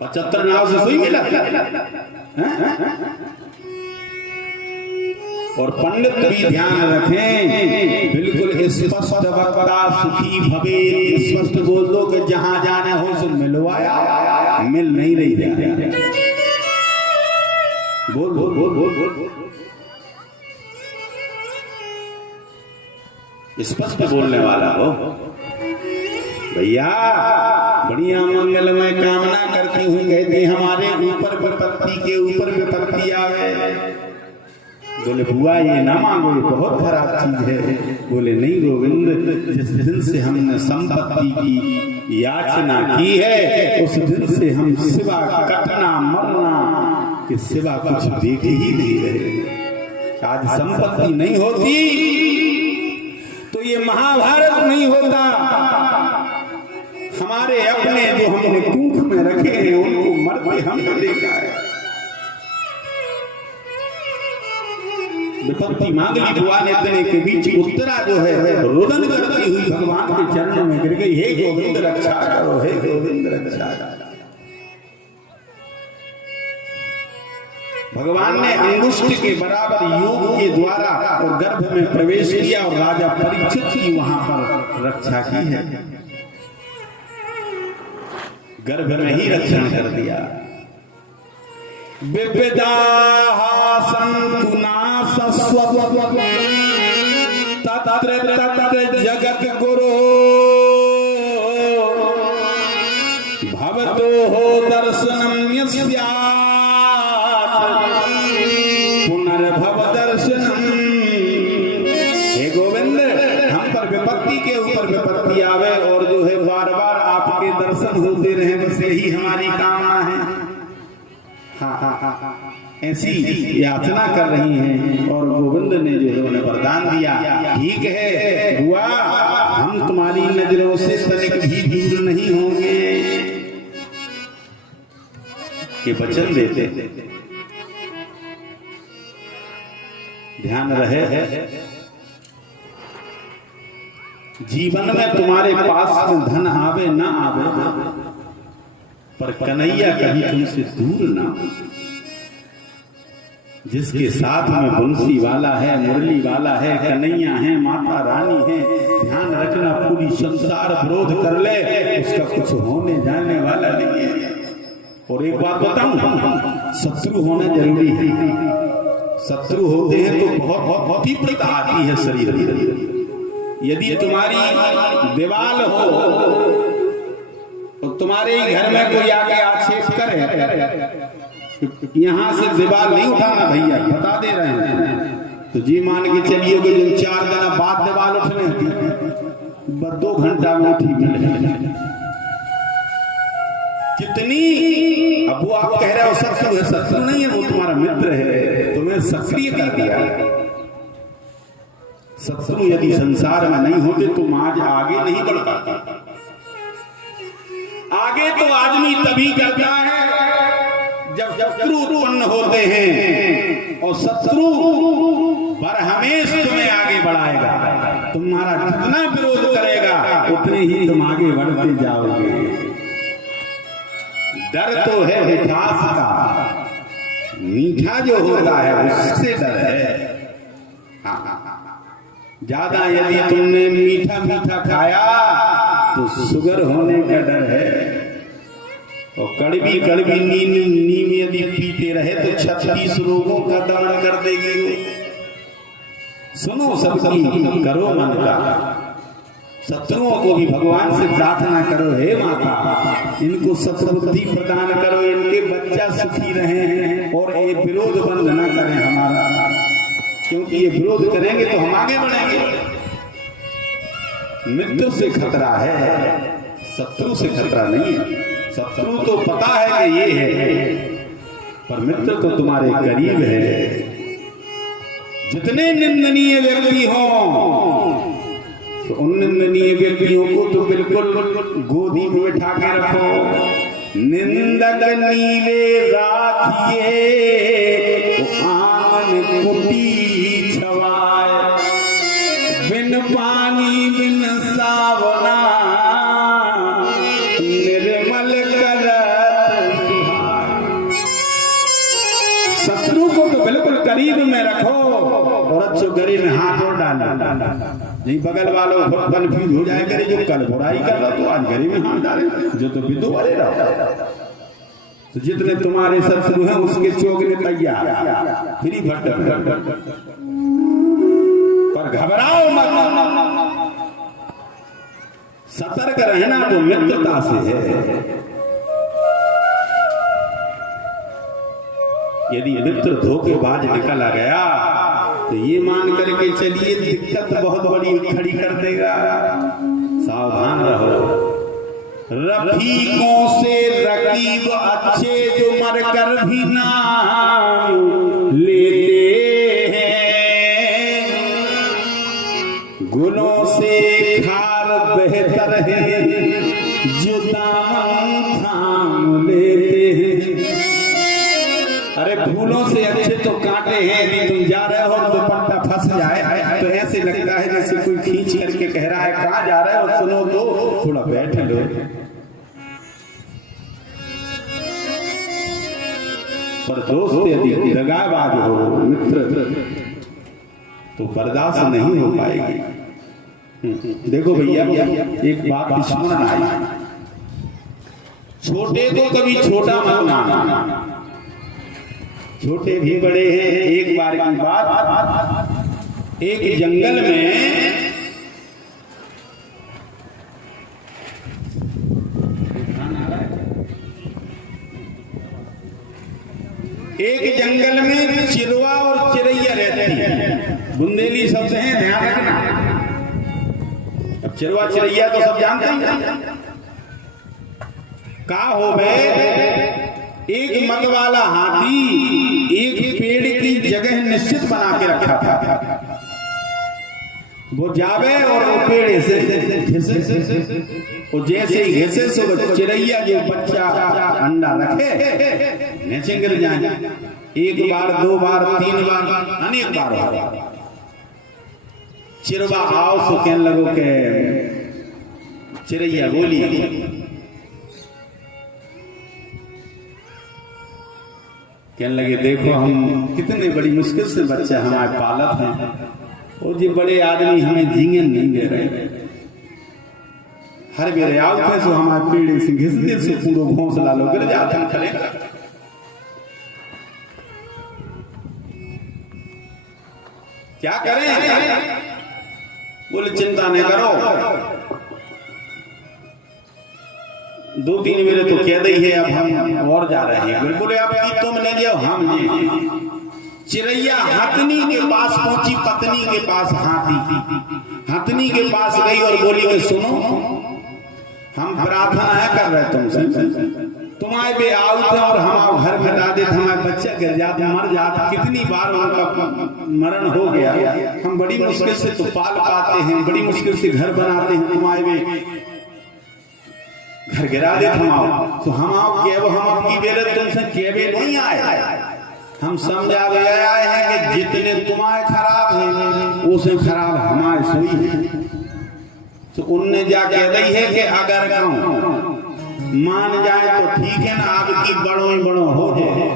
75 नाव से सुई मिला। और पंडित भी ध्यान रखें, बिल्कुल स्पष्ट वक्ता सुखी भवे। स्पष्ट बोल दो कि जहां जाना हो सो मिलवाया, मिल नहीं रही है। बोल बोल बोल बोल बोल, स्पष्ट बोलने वाला हो। भैया बढ़िया मंगलमय कामना करती हूँ, कहती हमारे ऊपर विपत्ति के ऊपर विपत्ति आवे। बोले बुआ ये ना मांगो, ये बहुत खराब चीज है। बोले नहीं गोविंद, जिस दिन से हमने संपत्ति की याचना की है उस दिन से हम सिवा कटना मरना के सिवा कुछ देख ही नहीं रहे। आज संपत्ति नहीं होती तो ये महाभारत नहीं होता। हमारे अपने जो हमने कूख में रखे हैं उनको मरते हमने देखा है। विपत्ति मांग ली बुआ ने, इतने के बीच उत्तरा जो है रुदन करती हुई भगवान के चरणों में गिर गई। हे गोविंद रक्षा करो, हे गोविंद रक्षा करो। भगवान ने अंगुष्ठ के बराबर योग के द्वारा और गर्भ में प्रवेश किया और राजा परीक्षित की वहां पर रक्षा की है। गर्भ में ही रक्षण कर दिया। विविदाः सन्तु नासस्व तत्र तत्र जगत गुरु भवतो हो दर्शनम यस्यात् पुनर्भव दर्शनम। हे गोविंद, हम पर विपत्ति के ऊपर विपत्ति आवे और जो है बार बार आपके दर्शन होते रहे, बस यही हमारी कामना है। ऐसी याचना कर रही हैं और गोविंद ने जो है उन्हें वरदान दिया। ठीक है बुआ, हम तुम्हारी नजरों से तनिक भी दूर नहीं होंगे, ये वचन देते। ध्यान रहे, जीवन में तुम्हारे पास धन आवे ना आवे, पर कन्हैया कभी तुमसे दूर ना हो। जिसके साथ में बंसी वाला है, मुरली वाला है, कन्हैया है, माता रानी है, ध्यान रखना पूरी संसार विरोध कर ले, उसका कुछ होने जाने वाला नहीं है। और एक बात बताऊं, शत्रु होना जरूरी है। शत्रु होते हैं तो बहुत तीव्रता आती है शरीर में। यदि तुम्हारी दीवाल हो तो तुम्हारे ही घर में कोई आके आक्षेप करे, यहां से दीवार नहीं उठाना भैया, बता दे रहे हैं, तो जी मान के चलिए कि जो 4 दिन बाद दीवार उठने थी, बस 2 घंटा में उठी मिले। कितनी अब वो आप कह रहे हो शत्रु है, शत्रु नहीं है, वो तुम्हारा मित्र है, तुम्हें सक्रिय कर दिया। शत्रु यदि संसार में नहीं होते तुम आज आगे नहीं बढ़ पाते। आगे तो आदमी तभी करता है जब शत्रु उत्पन्न होते हैं, और शत्रु पर हमेशा तुम्हें आगे बढ़ाएगा। तुम्हारा जितना विरोध करेगा उतने ही तुम आगे बढ़ते जाओगे। डर तो है मिठास का, मीठा जो होता है उससे डर है। ज्यादा यदि तुमने मीठा मीठा खाया तो शुगर होने का डर है, और कड़वी कड़वी नीम यदि पीते रहे तो 36 रोगों का दमन कर देगी। सुनो सबकी, करो मन का। शत्रुओं को भी भगवान से प्रार्थना करो, हे माता इनको सत्बुद्धि प्रदान करो, इनके बच्चा सुखी रहे और ये विरोध बंद न करें हमारा, क्योंकि ये विरोध करेंगे तो हम आगे बढ़ेंगे। मित्र से खतरा है, शत्रु से खतरा नहीं है। शत्रु तो पता है कि ये है, पर मित्र तो तुम्हारे करीब है। जितने निंदनीय व्यक्ति हों तो उन निंदनीय व्यक्तियों को तो बिल्कुल गोदी में बैठा के रखो। निंदक नीले राखिए तो आंगन कुटी छवाए, बिन पानी बिन सावना निर्मल करत सुहाए। शत्रु को तो बिल्कुल करीब में रखो और अच्छे गरी में हाथ और डालो। नहीं बगल वालों कन्फ्यूज हो जाए करे, जो कल बुराई कर रहा तो आज गरी में हाथ डाले, जो तो विदो वाले रहा। तो जितने तुम्हारे शत्रु हैं उसके चोगने तैयार, फ्री भट्ट। पर घबराओ मत, सतर्क रहना तो मित्रता से है। यदि मित्र धोखेबाज निकल गया तो ये मान करके चलिए दिक्कत बहुत बड़ी खड़ी कर देगा। सावधान रहो। रफीकों से रकीब अच्छे जो मर कर भी नाम लेते हैं, गुणों से खार बेहतर है जो दामन थाम लेते हैं। अरे फूलों से अच्छे तो कांटे हैं, यदि तुम जा रहे हो दुपट्टा फंस जाए तो ऐसे लगता है जैसे कोई खींच करके कह रहा है कहाँ जा रहे हो, सुनो तो थोड़ा बैठ लो। पर दोस्त यदि दगाबाज हो, मित्र, तो बर्दाश्त नहीं हो पाएगी। देखो भैया, एक बात स्मरण आई, छोटे को कभी छोटा मत मानना, छोटे भी बड़े हैं। एक बार की बात, एक जंगल में चिरवा और चिरैया रहती है। बुंदेली शब्द है, ध्यान रखना। अब चिरवा चिरैया तो सब जानते हैं। का हो गए, एक मत वाला हाथी एक पेड़ की जगह निश्चित बना के रखा था। वो जावे और वो पेड़ से घिसे, और जैसे ही घिसे सो चिरैया जो बच्चा अंडा रखे नीचे गिर जाए। एक बार, दो बार, तीन बार, अनेक बार हो। चिरवा आओ सो कहने लगो के चिरैया बोली, कहने लगे देखो हम कितने बड़ी मुश्किल से बच्चे हमारे पालत हैं, और ये बड़े आदमी हमें जीवन नहीं दे रहे। हर बेरे आवते सो हमारे पेड़ से घिसते से पूरा घोंसला लो गिर जाते हैं खड़े। क्या करें? बोले चिंता नहीं करो, दो तीन मेरे तो कह दी है, अब हम और जा रहे हैं। बोले अब की तुम ले जाओ, हम जी। चिरैया हथनी के पास पहुंची, पत्नी के पास हाथी। हथनी के पास गई और बोली कि सुनो, हम प्रार्थना है कर रहे तुमसे, तुम्हारे बे आउते और हम घर में डाल देते, हमारे बच्चे गिर जाते, मर जाते। कितनी बार उनका मरण हो गया, हम बड़ी मुश्किल से तो पाल पाते हैं, बड़ी मुश्किल से घर बनाते हैं, तुम्हारे बे घर गिरा दे। हम आओ तो हम आओ के हम आपकी बेरे तुमसे केबे नहीं आए। हम समझा गया है कि जितने तुम्हारे खराब हैं उसे खराब हमारे सोई है। तो उनने जा कह दी है कि अगर कहूं मान जाए तो ठीक है ना, आपकी बड़ो ही बड़ो हो जाए।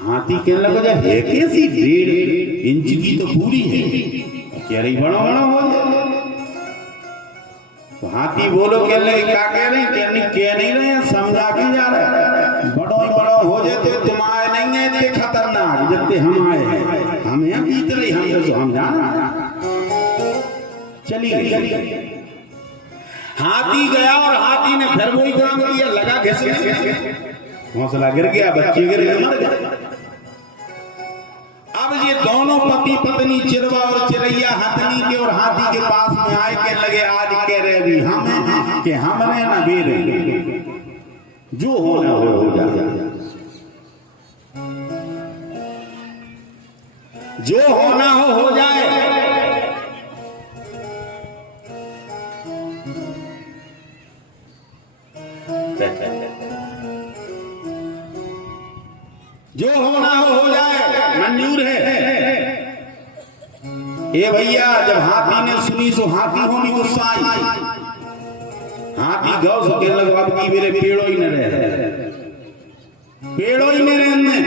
हाथी कहने लगा जाए कैसी 1.5 इंच की तो पूरी है, कह रही बड़ो बड़ो हो जाए। तो हाथी बोलो कह रहे क्या कह रही, कह नहीं रहे, समझा के जा रहे। बड़ो बड़ो हो जाते तुम्हारे नहीं है, इतने खतरनाक जितने हम आए हैं, हम यहाँ बीत रही, हम तो हम जाना। चलिए हाथी गया और हाथी ने फिर वही काम किया, लगा घिसने, हौसला गिर गया, बच्चे गिर गए, मर गए। अब ये दोनों पति पत्नी चिरवा और चिरैया हथनी के और हाथी के पास में आए के लगे, आज कह रहे भी हम हैं कि हमने ना बेरे, जो होना हो जाए, जो होना हो जाए। जो होना हो जाए, मंजूर है। ए भैया, जब हाथी ने सुनी तो हाथी होनी गुस्सा आई। हाथी गौ से कहने लगा अब की मेरे पेड़ो ही न रहे, पेड़ो ही मेरे अंदर।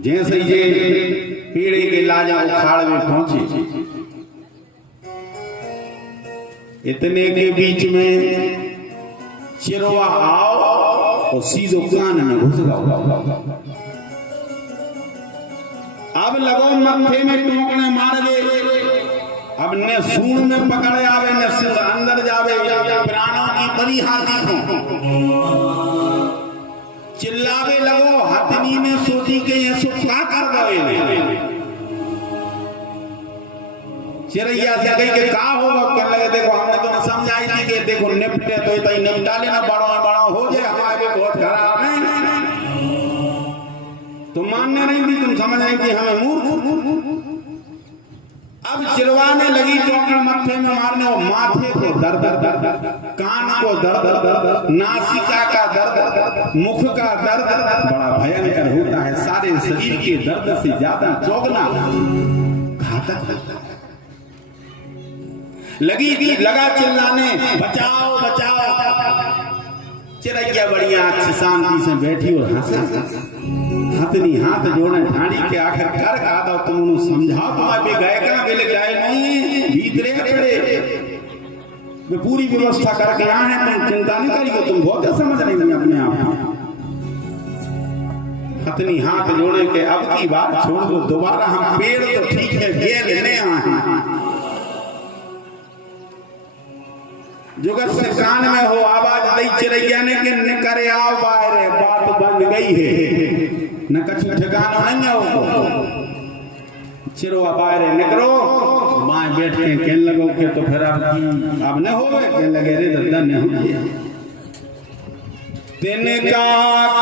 जैसे ये पेड़े के लाजा उखाड़ में पहुंचे, इतने के बीच में चिरवा आओ और सीधो कान में घुस गया। अब लगो मत्थे में टोकने मार गए। अब न सूंड में पकड़े आवे, न सूंड अंदर जावे, प्राणों की बड़ी हाथी को चिल्लावे लगो। हथनी ने सोची के ये सो क्या कर गए। चिरैया से कही के का होगा, कहने लगे देखो हमने तो समझाई थी कि देखो निपटे तो इतना निपटा लेना, बड़ो बड़ो हो जाए, हमारे बहुत खराब है। तुम मानने नहीं थी, तुम समझ रही थी हमें मूर्ख। अब चिरवाने लगी टोकन मत्थे में मारने, और माथे को दर्द, कान को दर्द, नासिका का दर्द, मुख का दर्द बड़ा भयंकर होता है। सारे शरीर के दर्द से ज्यादा चौगना घातक होता है। लगा चिल्लाने, बचाओ बचाओ। चिरैया बढ़िया अच्छी शांति से बैठी और हंसा। हथनी हाथ जोड़े ठाणी के आखिर कर का दो, तुम समझाओ तुम्हें भी गए कहां गेले जाए नहीं भीतरे खड़े वे पूरी व्यवस्था करके आए हैं, तुम चिंता नहीं करिए, तुम बहुत समझ रही हैं अपने आप। हथनी हाथ जोड़े के अब की बात छोड़ दो, दोबारा हम पेड़ तो ठीक है घेर लेने आए। जुगत से कान में हो आवाज दई चिरैया ने कि निकरे आओ बाहर, बात बन गई है न कछु ठिकाना नहीं हो। चिरो बाहर निकलो, मां बैठ के कहने लगो के तो फिर अब न हो कहने लगे रे दद्दा न हो। तिनका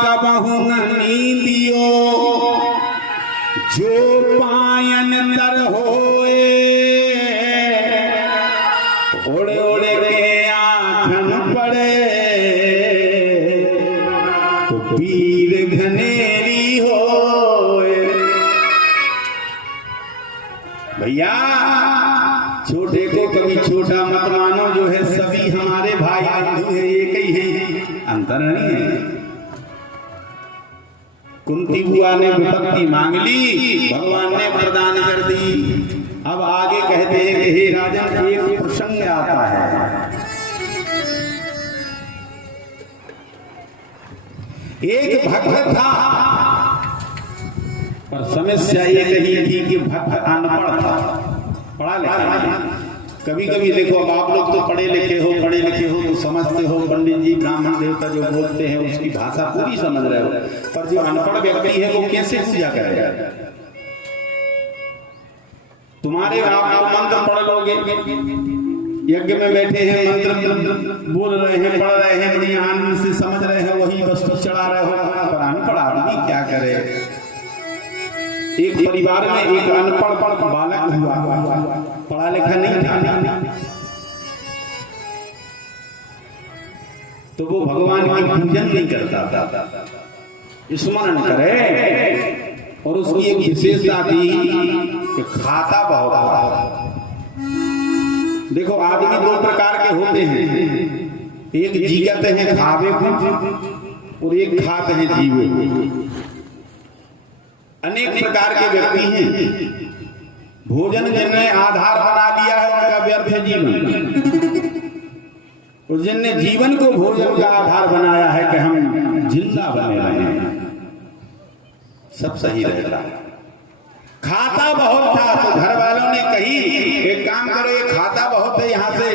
कबहु न नींदियो जो पायन तर होए, ओड़े ओड़े के आंखन पड़े तो पीर घनेरी होए। भैया छोटे को कभी छोटा मत मानो, जो है सभी हमारे भाई बंधु है, एक ही है, अंतर नहीं है। कुंती बुआ ने विपत्ति मांग ली, भगवान ने वरदान कर दी। अब आगे कहते हैं कि हे राजन, एक प्रसंग आता है। एक भक्त था, पर समस्या ये कही थी कि भक्त अनपढ़ था, पढ़ा लिखा। कभी कभी देखो, अब आप लोग तो पढ़े लिखे हो तो समझते हो, पंडित जी ब्राह्मण देवता जो बोलते हैं उसकी भाषा पूरी समझ रहे हो, पर जो अनपढ़ व्यक्ति है वो कैसे पूजा करेगा? तुम्हारे आप मंत्र पढ़ लोगे, यज्ञ में बैठे हैं, मंत्र बोल रहे हैं, पढ़ रहे हैं, बड़ी आनंद से समझ रहे हैं, वही वस्तु चढ़ा रहे हो, पर अनपढ़ आदमी क्या करे? एक परिवार में एक अनपढ़ बालक हुआ, पढ़ा लिखा नहीं था, तो वो भगवान की पूजन नहीं करता था, स्मरण करे। और उसकी एक विशेषता थी कि खाता बहुत था। देखो, आदमी दो प्रकार के होते हैं, एक जीगत है खावे को और एक खाते हैं जीवे को। अनेक प्रकार के व्यक्ति हैं। भोजन जिनने आधार बना दिया है उनका व्यर्थ है जीवन, और जिनने जीवन को भोजन का आधार बनाया है कि हम जिंदा बने रहे हैं, सब सही रहता है। खाता बहुत था तो घर वालों ने कही, एक काम करो, ये खाता बहुत है, यहाँ से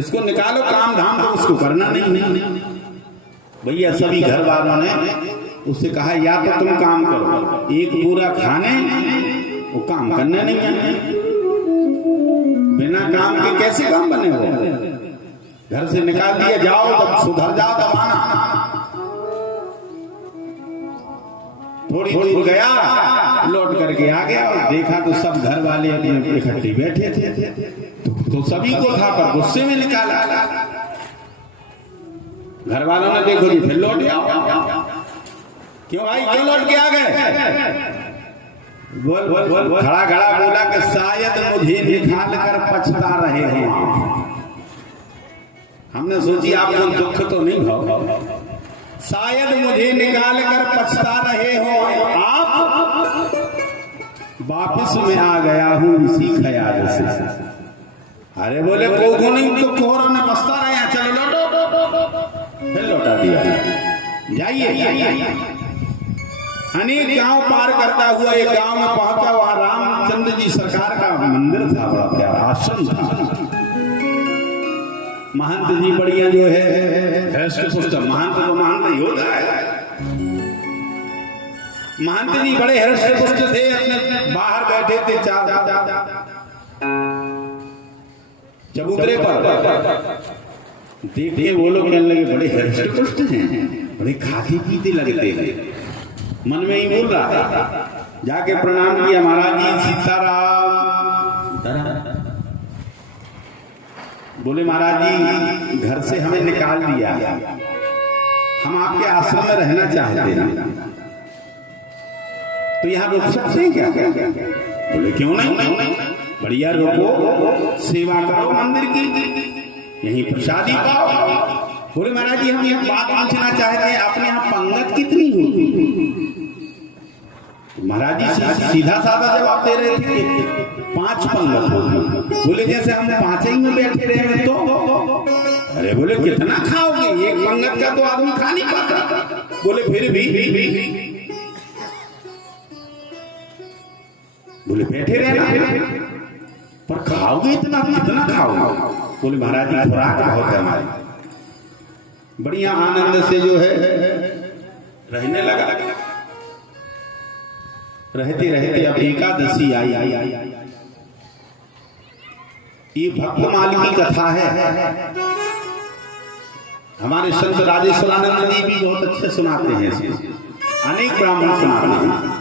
इसको निकालो, काम धाम तो उसको करना नहीं। भैया सभी घर वालों ने उससे कहा, या तो तुम काम करो, एक पूरा खाने वो काम करना नहीं है, बिना काम के कैसे काम बने हो? घर से निकाल दिया, जाओ तब सुधर जाओ, तब आना। थोड़ी दूर गया, लौट करके आ गया और देखा तो सब घर वाले अपने इकट्ठे बैठे थे, तो सभी को था, पर गुस्से में निकाला। घर वालों ने देखो जी, फिर लौट आओ। क्यों भाई, क्यों लौट के आ गए? बोल खड़ा खड़ा बोला कि शायद मुझे निकाल कर पछता रहे हो। हमने सोची आपको दुख तो नहीं हो, शायद मुझे निकाल कर पछता रहे हो, आप वापस में आ गया हूं इसी ख्याल से। अरे बोले को नहीं, तो कोहरा ने पछता रहे हैं, चलो लौटो। फिर लौटा दिया, जाइए। अनेक गांव पार करता हुआ एक गांव में पहुंचा, वहां रामचंद्र जी सरकार का मंदिर था, बड़ा प्यारा आश्रम था। महंत जी बढ़िया जो है हृष्ट-पुष्ट, महंत तो महंत ही होता है। महंत जी बड़े हृष्ट-पुष्ट थे, अपने बाहर बैठे थे चबूतरे पर। देखिए वो लोग कहने लगे, बड़े हृष्ट-पुष्ट हैं, बड़े खाते पीते लगते हैं। मन में ही बोल रहा है, जाके प्रणाम किया, महाराज जी सीताराम। बोले महाराज जी घर से हमें निकाल दिया, हम आपके आश्रम में रहना चाहते हैं, तो यहाँ रुक सकते हैं क्या? बोले क्यों नहीं, बढ़िया रुको, सेवा करो मंदिर की, यहीं प्रसादी पाओ। बोले महाराज जी हम यहाँ बात पूछना चाह रहे हैं, आपने यहाँ पंगत कितनी होती? महाराज जी सीधा साधा जवाब दे रहे थे, 5 पंगत होती। बोले जैसे हम 5 ही में बैठे रहे तो? अरे बोले कितना खाओगे, एक पंगत का तो आदमी खा नहीं पाता। बोले फिर भी बोले बैठे रहना, पर खाओगे इतना, कितना खाओगे? बोले महाराज जी खुराक बहुत है हमारी। बढ़िया आनंद से जो है रहने लगा। रहते रहते अब एकादशी आई। ये भक्तमाल की कथा है, हमारे संत राजेश्वरानंद जी भी बहुत अच्छे सुनाते हैं, अनेक ब्राह्मण सुनाते हैं।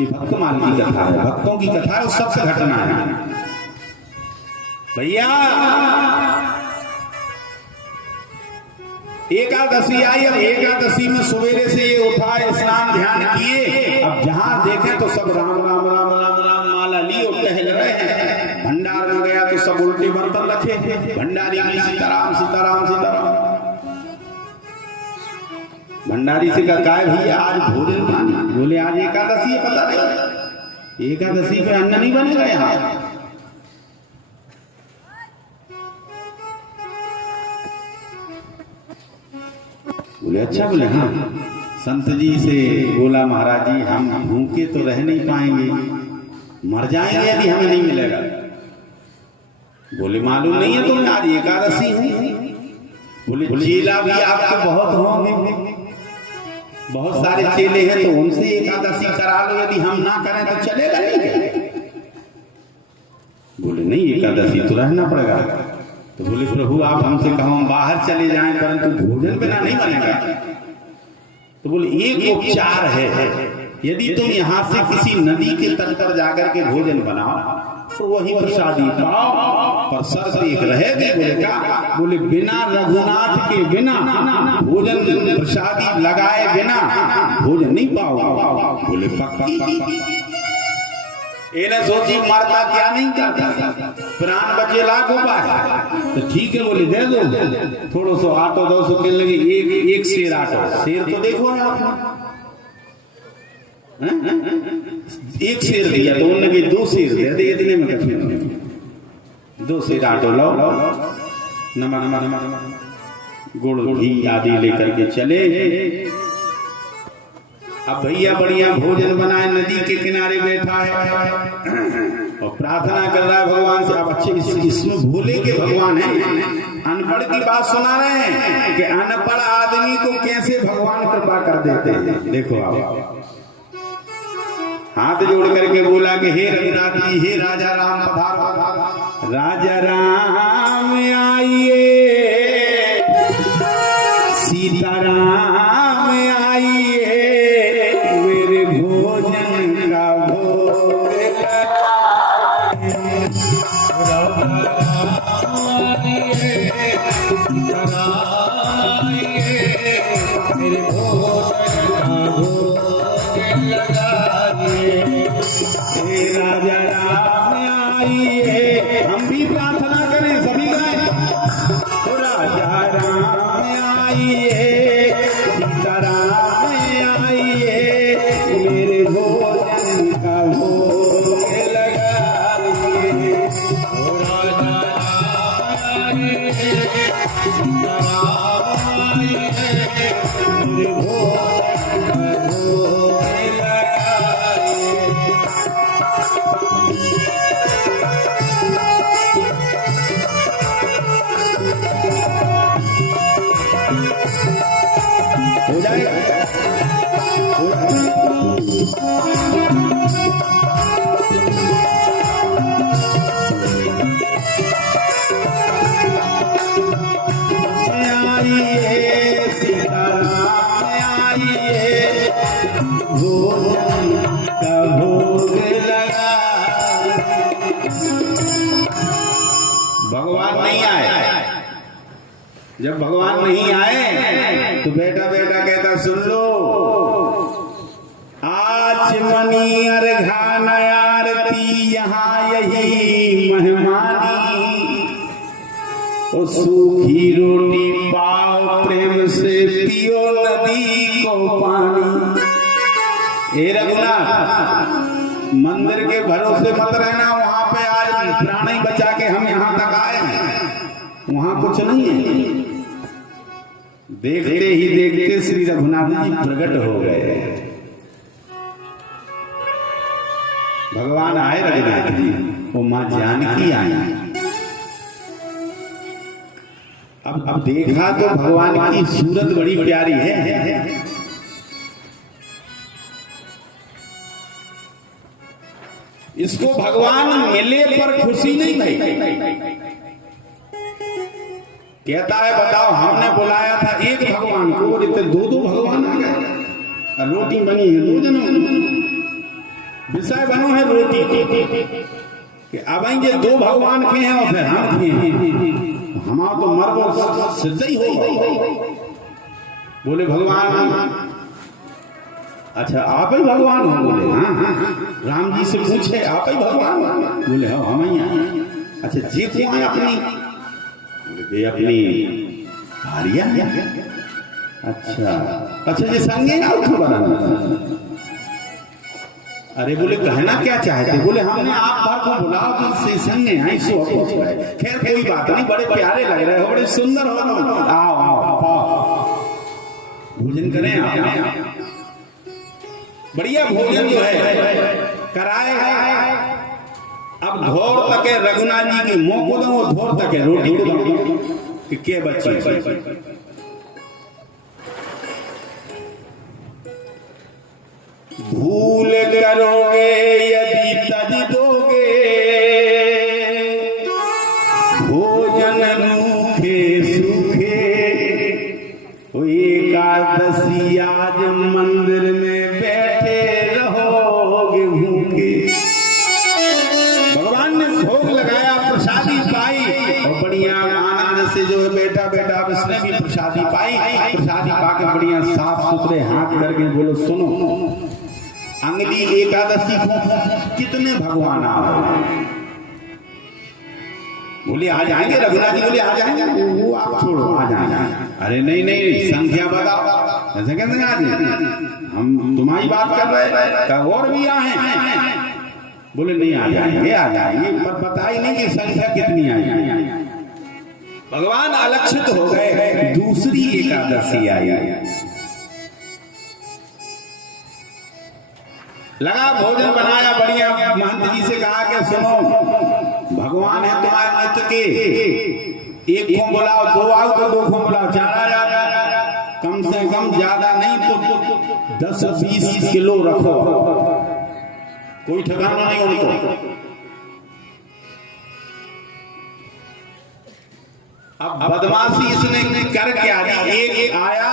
ये भक्तमाल की कथा है, भक्तों की कथा है, सबसे घटना है भैया। एकादशी आई, अब एकादशी में सवेरे से ये उठा, स्नान ध्यान किए, अब जहां देखें तो सब राम राम राम राम राम माला ली और टहल रहे हैं। भंडार में गया तो सब उल्टे बर्तन रखे, भंडारी सीताराम सीताराम सीताराम। भंडारी से कहा भैया आज भोजन पानी? बोले आज एकादशी है, पता नहीं एकादशी पे अन्न नहीं बनेगा यहाँ। बोले अच्छा? बोले हाँ। संत जी से बोला महाराज जी हम भूखे तो रह नहीं पाएंगे, मर जाएंगे यदि हमें नहीं मिलेगा। बोले मालूम नहीं है तुम्हें आज एकादशी है? बोले चेला भी आपके बहुत होंगे, बहुत सारे चेले हैं, तो उनसे एकादशी करा लो, यदि हम ना करें तो चलेगा नहीं? बोले नहीं एकादशी तो रहना पड़ेगा। तो बोले प्रभु आप हमसे कहो हम बाहर चले जाएं, परंतु भोजन बिना नहीं बनेगा। तो बोले एक उपचार है, यदि तुम यहाँ से किसी नदी के तट पर जाकर के भोजन बनाओ तो वही प्रसादी पाओ, पर शर्त एक रहेगी। बोले क्या? बोले बिना रघुनाथ के बिना भोजन, प्रसादी लगाए बिना भोजन नहीं पाओ। बोले पक्का? इन्हें सोची मरता क्या नहीं करता, प्राण बचे लाखों पाए। तो ठीक है बोले दे दो, थोड़ा सा आटो 200 के लगे, एक शेर आटो। शेर तो देखो आप, एक शेर दिया तो उन्होंने 2 शेर दे, इतने में कठिन 2 शेर आटो लो, नमक गुड़ घी आदि लेकर के चले। अब भैया बढ़िया भोजन बनाए, नदी के किनारे बैठा है और प्रार्थना कर रहा है भगवान से। अब अच्छे इसमें भोले के भगवान है, अनपढ़ की बात सुना रहे हैं कि अनपढ़ आदमी को कैसे भगवान कृपा कर देते हैं। देखो आप हाथ जोड़ करके बोला कि हे रघुनाथ जी, हे राजा राम पधारो। राजा राम आइए, सीताराम आइए, मेरे भोजन का भोग राजा राम आइए। हम भी प्रार्थना करें, सभी गाएं, राजा राम आइए, सीताराम आइए, मेरे भोजन का भोग लगाइए। राजा राम आइए, सीताराम आइए, मेरे भोजन का भोग हो जाएगा। आइए सीताराम आइए, भोजन का भोग लगा। भगवान ने नहीं आए। जब भगवान नहीं आए तो बेटा बेटा कहता सुन लो, आज मनी अर्घा नयारती यहाँ यही मेहमानी, और सूखी रोटी पाओ प्रेम से पियो नदी को पानी। हे रघुनाथ, मंदिर के भरोसे मत रहना, वहां पे आज प्राण ही बचा के हम यहाँ तक आए हैं, वहां कुछ नहीं है। देखते ही देखते श्री रघुनाथ जी प्रकट हो गए। भगवान आए रघुनाथ जी, वो मां जानकी आई। अब देखा तो भगवान की सूरत बड़ी प्यारी है। इसको भगवान मिले पर खुशी नहीं भई। कहता है बताओ, हमने बुलाया था एक भगवान को और इतने दो भगवान आ गए। रोटी बनी है दो जनों, विषय बनो है रोटी कि अब ये दो भगवान के हैं और फिर हम के हैं, हमारा तो मर्म सिद्ध ही हो। बोले भगवान, अच्छा आप ही भगवान हो? बोले हाँ। राम जी से पूछे आप ही भगवान? बोले हाँ हम ही हैं। अच्छा जी कौन है अपनी? बोले अपनी भारिया। अच्छा ये संगे ना उठो बना। अरे बोले कहना क्या चाहते? बोले हमने आप भर को बुलाओ तो इससे संगे आई सो। खैर कोई बात नहीं, बड़े प्यारे लग रहे हो, बड़े सुंदर हो तुम, आओ आओ भोजन करें आप। बढ़िया भोजन जो है कराए। अब धोर तक रघुनाथ जी के मुंह को दो, धोर तक रोटी को दो के बच्चे। भूल करोगे यदि तज दोगे, भोजन रूखे सूखे, एकादशी आज मंदिर में बैठे रहोगे भूखे। भगवान ने भोग लगाया, प्रसादी पाई और बढ़िया आनंद से जो बेटा बेटा उसने भी प्रसादी पाई। प्रसादी पाके बढ़िया साफ सुथरे हाथ करके बोलो सुनो, अंगली एकादशी को कितने भगवान आ रहे? बोले आ जाएंगे रघुनाथ जी। बोले आ जाएंगे, वो आप छोड़ो आ जाएंगे। अरे नहीं नहीं संख्या बताओ। ऐसे कैसे आ जाए? हम तुम्हारी बात कर रहे हैं, और भी आए। बोले नहीं आ जाएंगे पर पता ही नहीं कि संख्या कितनी आई। भगवान अलक्षित हो गए। दूसरी एकादशी आई, लगा भोजन बनाया बढ़िया। महंत जी से कहा कि सुनो, भगवान है तुम्हारे नृत्य के, एक को बुलाओ, दो आओ तो दो को बुलाओ, चार आ जाए, कम से कम ज्यादा नहीं तो 10-20 किलो रखो, कोई ठिकाना नहीं उनको। अब बदमाशी इसने करके आया, एक आया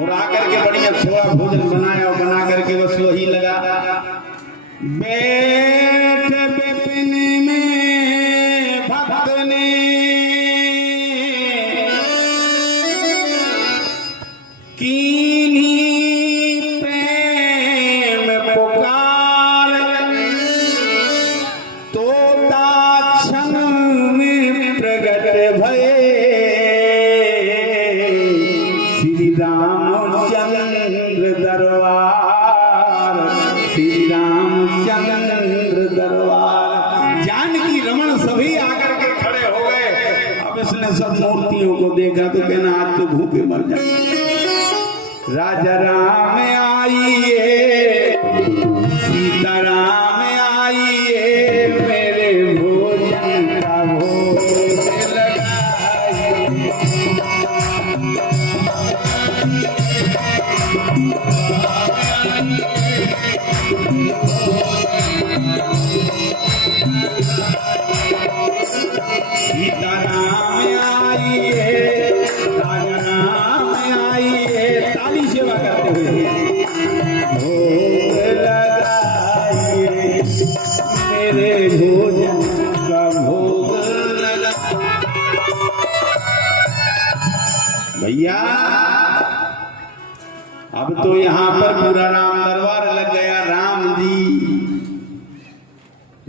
और आकर के बढ़िया थोड़ा भोजन बनाया और बना करके बस वही लगा। बैठ विपिन में भक्त ने कीन्ही प्रेम पुकार, तोता क्षण में प्रगट भये, श्री रामचंद्र दरबार, श्री रामचंद्र दरबार। जानकी रमन सभी आकर के खड़े हो गए। अब इसने सब मूर्तियों को देखा तो कहना आज तो भूखे मर जाए। राजा राम आइए, सीता राम आइए, मेरे भोजन का भोग लगाइए। सीता राम आइए, राजा राम आइए, ताली सेवा करते हुए भोग लगाइए, मेरे भोजन का भोग लगा। भैया अब तो यहाँ पर पूरा राम दरबार लग गया। राम जी,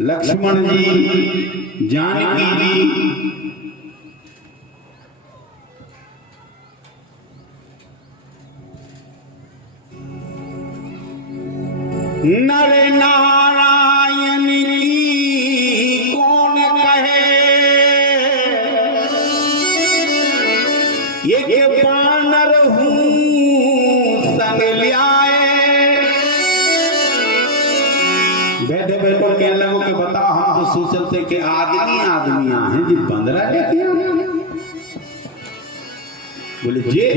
लक्ष्मण जी, जानकी जी, नर नारायण की कौन कहे, ये बानर हूँ संग लियाए। बैठे बैठे कहने लगो कि बताओ, हम तो सोचते कि आदमियां हैं जी, बंदरा लेके आए। बोले जे,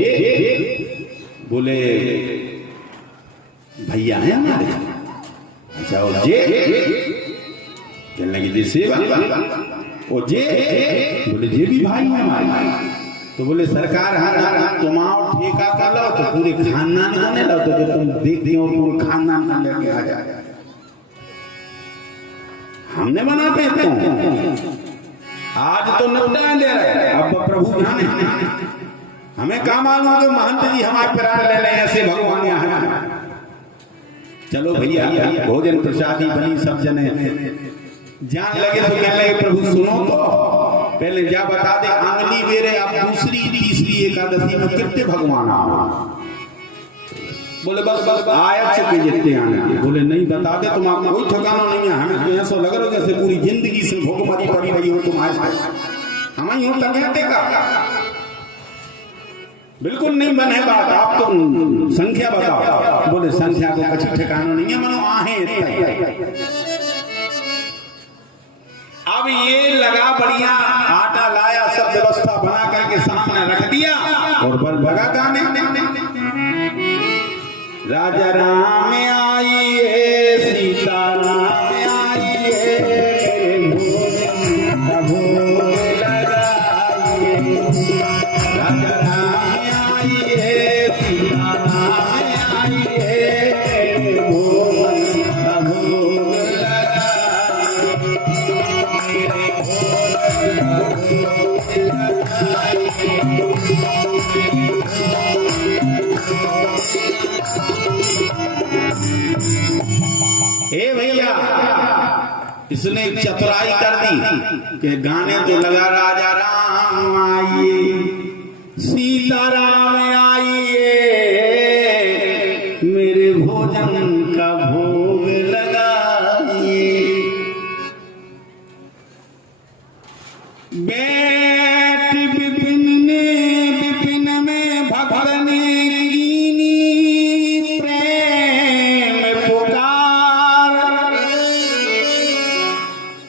बोले भैया हैं हमारे। अच्छा और जे, कहने लगे जे सेवा, और जे, बोले जे भी भाई हैं हमारे। तो बोले सरकार हाँ तुम आओ ठेका कर लो तो पूरे खानदान को नहीं लो, तो तुम देखते हो पूरे खानदान को लेके आ जाए। हमने बनाते तो आज तो निपटा दे रहे, अब प्रभु जाने हमें काम मालूम कि महंत जी हमारे प्राण ले लें, ऐसे भगवान यहाँ। चलो भैया भोजन प्रसादी बनी, सब जने जान लगे तो कहने लगे प्रभु सुनो तो पहले जा बता दे, अगली बेरे अब दूसरी तीसरी एकादशी में कितने भगवान आओ। बोले बस बस आया चुके जितने आने। बोले नहीं बता दे, तुम आपको कोई ठिकाना नहीं है, हमें तो ऐसा लग रहा है जैसे पूरी जिंदगी से भूखमरी पड़ी हुई हो तुम्हारे। हमें यूं तक कहते का बिल्कुल नहीं मन है बात, आप तो संख्या बताओ। बोले संख्या को कुछ ठिकाना नहीं है, मनो आहे इतना। अब ये लगा बढ़िया, आटा लाया, सब व्यवस्था बना करके सामने रख दिया और बल लगा गाने। राजा राम आइए, सीता राम आइए, भोग लगाइए। राजा राम आइए, सीता राम आइए, भोग हे भैया, इसने एक चतुराई कर दी कि गाने तो लगा राजा राम आइए, सीता राम आइए, मेरे भोजन का भोग लगाइए। बैठ विपिन में भगवान कीनी, प्रेम पुकार,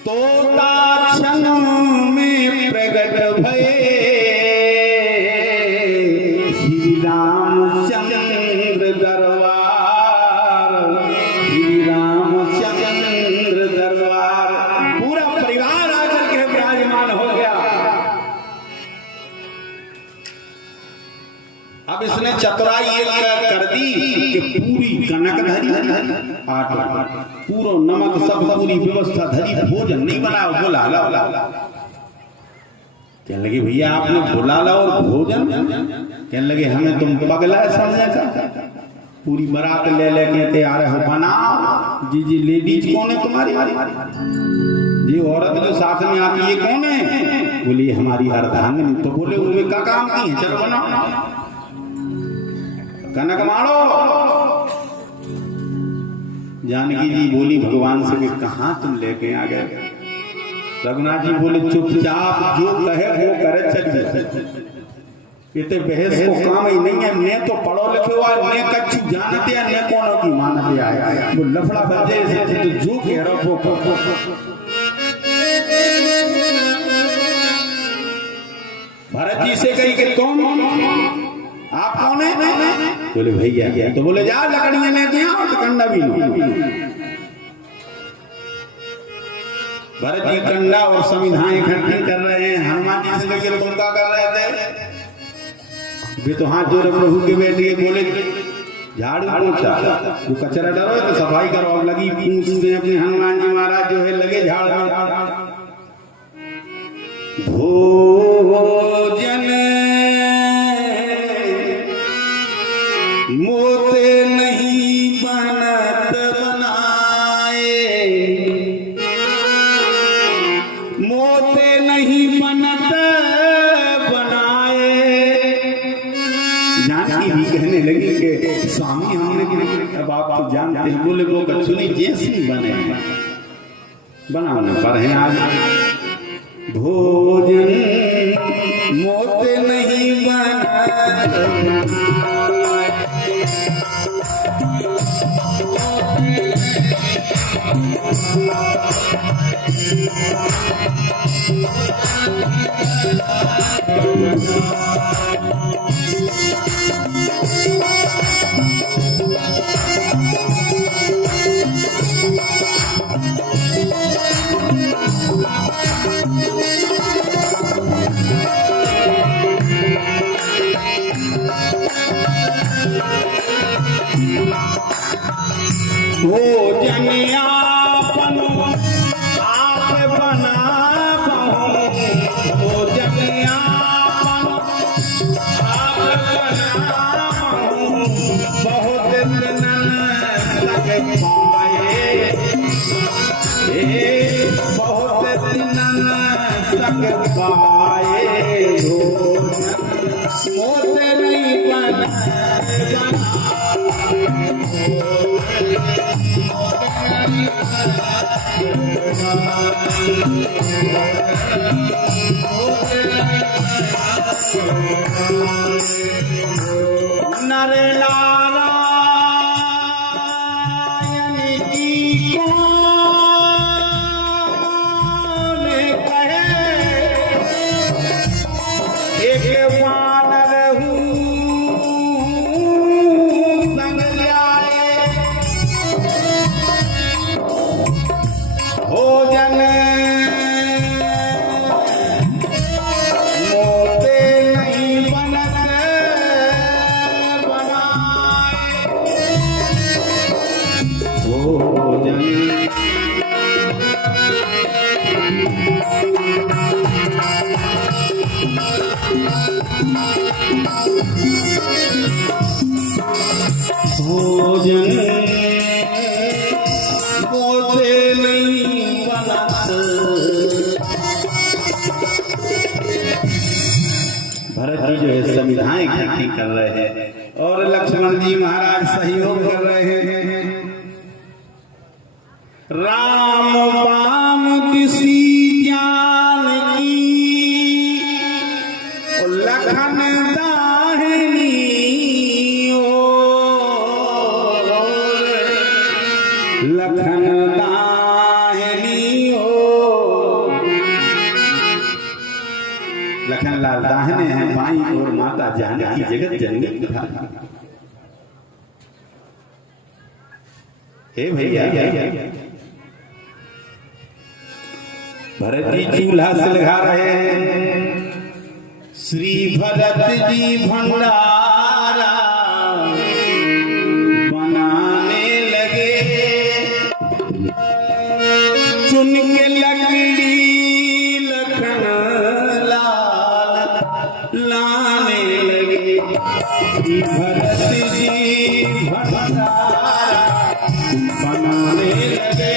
तोता क्षण में प्रगट भये, श्री रामचंद्र दरबार, श्री रामचंद्र दरबार। पूरा परिवार आकर के विराजमान हो गया। अब इसने चतुराई एक कर दी कि पूरी कनक धरी, आटा पूरा नमक सब पूरी व्यवस्था धरी, भोजन नहीं बनाया, बोला कहने लगे भैया आपने बुला ला और भोजन, कहने लगे हमें तुम पगला समझे का, पूरी बारात ले लेके तैयार हो बनाओ। जी जी लेडीज कौन है तुम्हारी, जी औरत जो साथ में आती है कौन है, बोली हमारी अर्धांगिनी। तो बोले उनमें क्या काम की है, चलो बनाओ, कनक मारो। जानकी जी बोली भगवान से कि कहाँ तुम लेके आ गए। रघुनाथ जी बोले चुपचाप जो कहे वो करे, चलिए इतने बहस को काम ही नहीं है। ने तो पढ़ो लिखे हुआ, ने कच्छु जानते हैं, ने कौन की मानते आए। वो लफड़ा बन जाए तो जो कह रहा वो भरत जी से कही कि तुम आप कौन है, बोले भैया। तो बोले जा लकड़ियां लेके आओ, तो कंडा भी लो। भरत जी कंडा और संविधान इकट्ठी कर रहे हैं। हनुमान जी से लेकर तुम क्या कर रहे थे, वे तो हाथ जोड़े प्रभु के बेटे, बोले झाड़ू पोछा, जो कचरा डरो तो सफाई करो। अब लगी पूछते अपने हनुमान जी महाराज जो है लगे झाड़ में। भोजन स्वामी हमने, अब आप तो जानते हैं, बोले वो कछुनी जैसी बने बनाना पर है आज भोजन मोते नहीं बना। भोजन आपन आप बनाबहु, भोजन आपन आप बनाबहु, बहुत दिनन लग पाए, बहुत दिनन लग पाए, भोजन मोते नहीं बना। नर नारायण की कौन कहे, एक वानर हूँ संग जाए, भोजन मोते नहीं बनत बनाए, भोजन भोजन मोते नहीं बनत। भरत जी जो है संविधान इकट्ठी कर रहे हैं और लक्ष्मण जी महाराज सहयोग कर रहे हैं। राम बाम किसी जान की और लखन दाहिनी ओर, लखन दाहिनी ओर। लखन लाल दाहिने हैं, बाई और माता जानकी जगत जननी। हे भैया, भरत जी चूल्हा सुलगा रहे हैं, श्री भरत जी भंडारा बनाने लगे, चुन के लकड़ी लखन लाल लाने लगे, श्री भरत जी भंडारा बनाने लगे।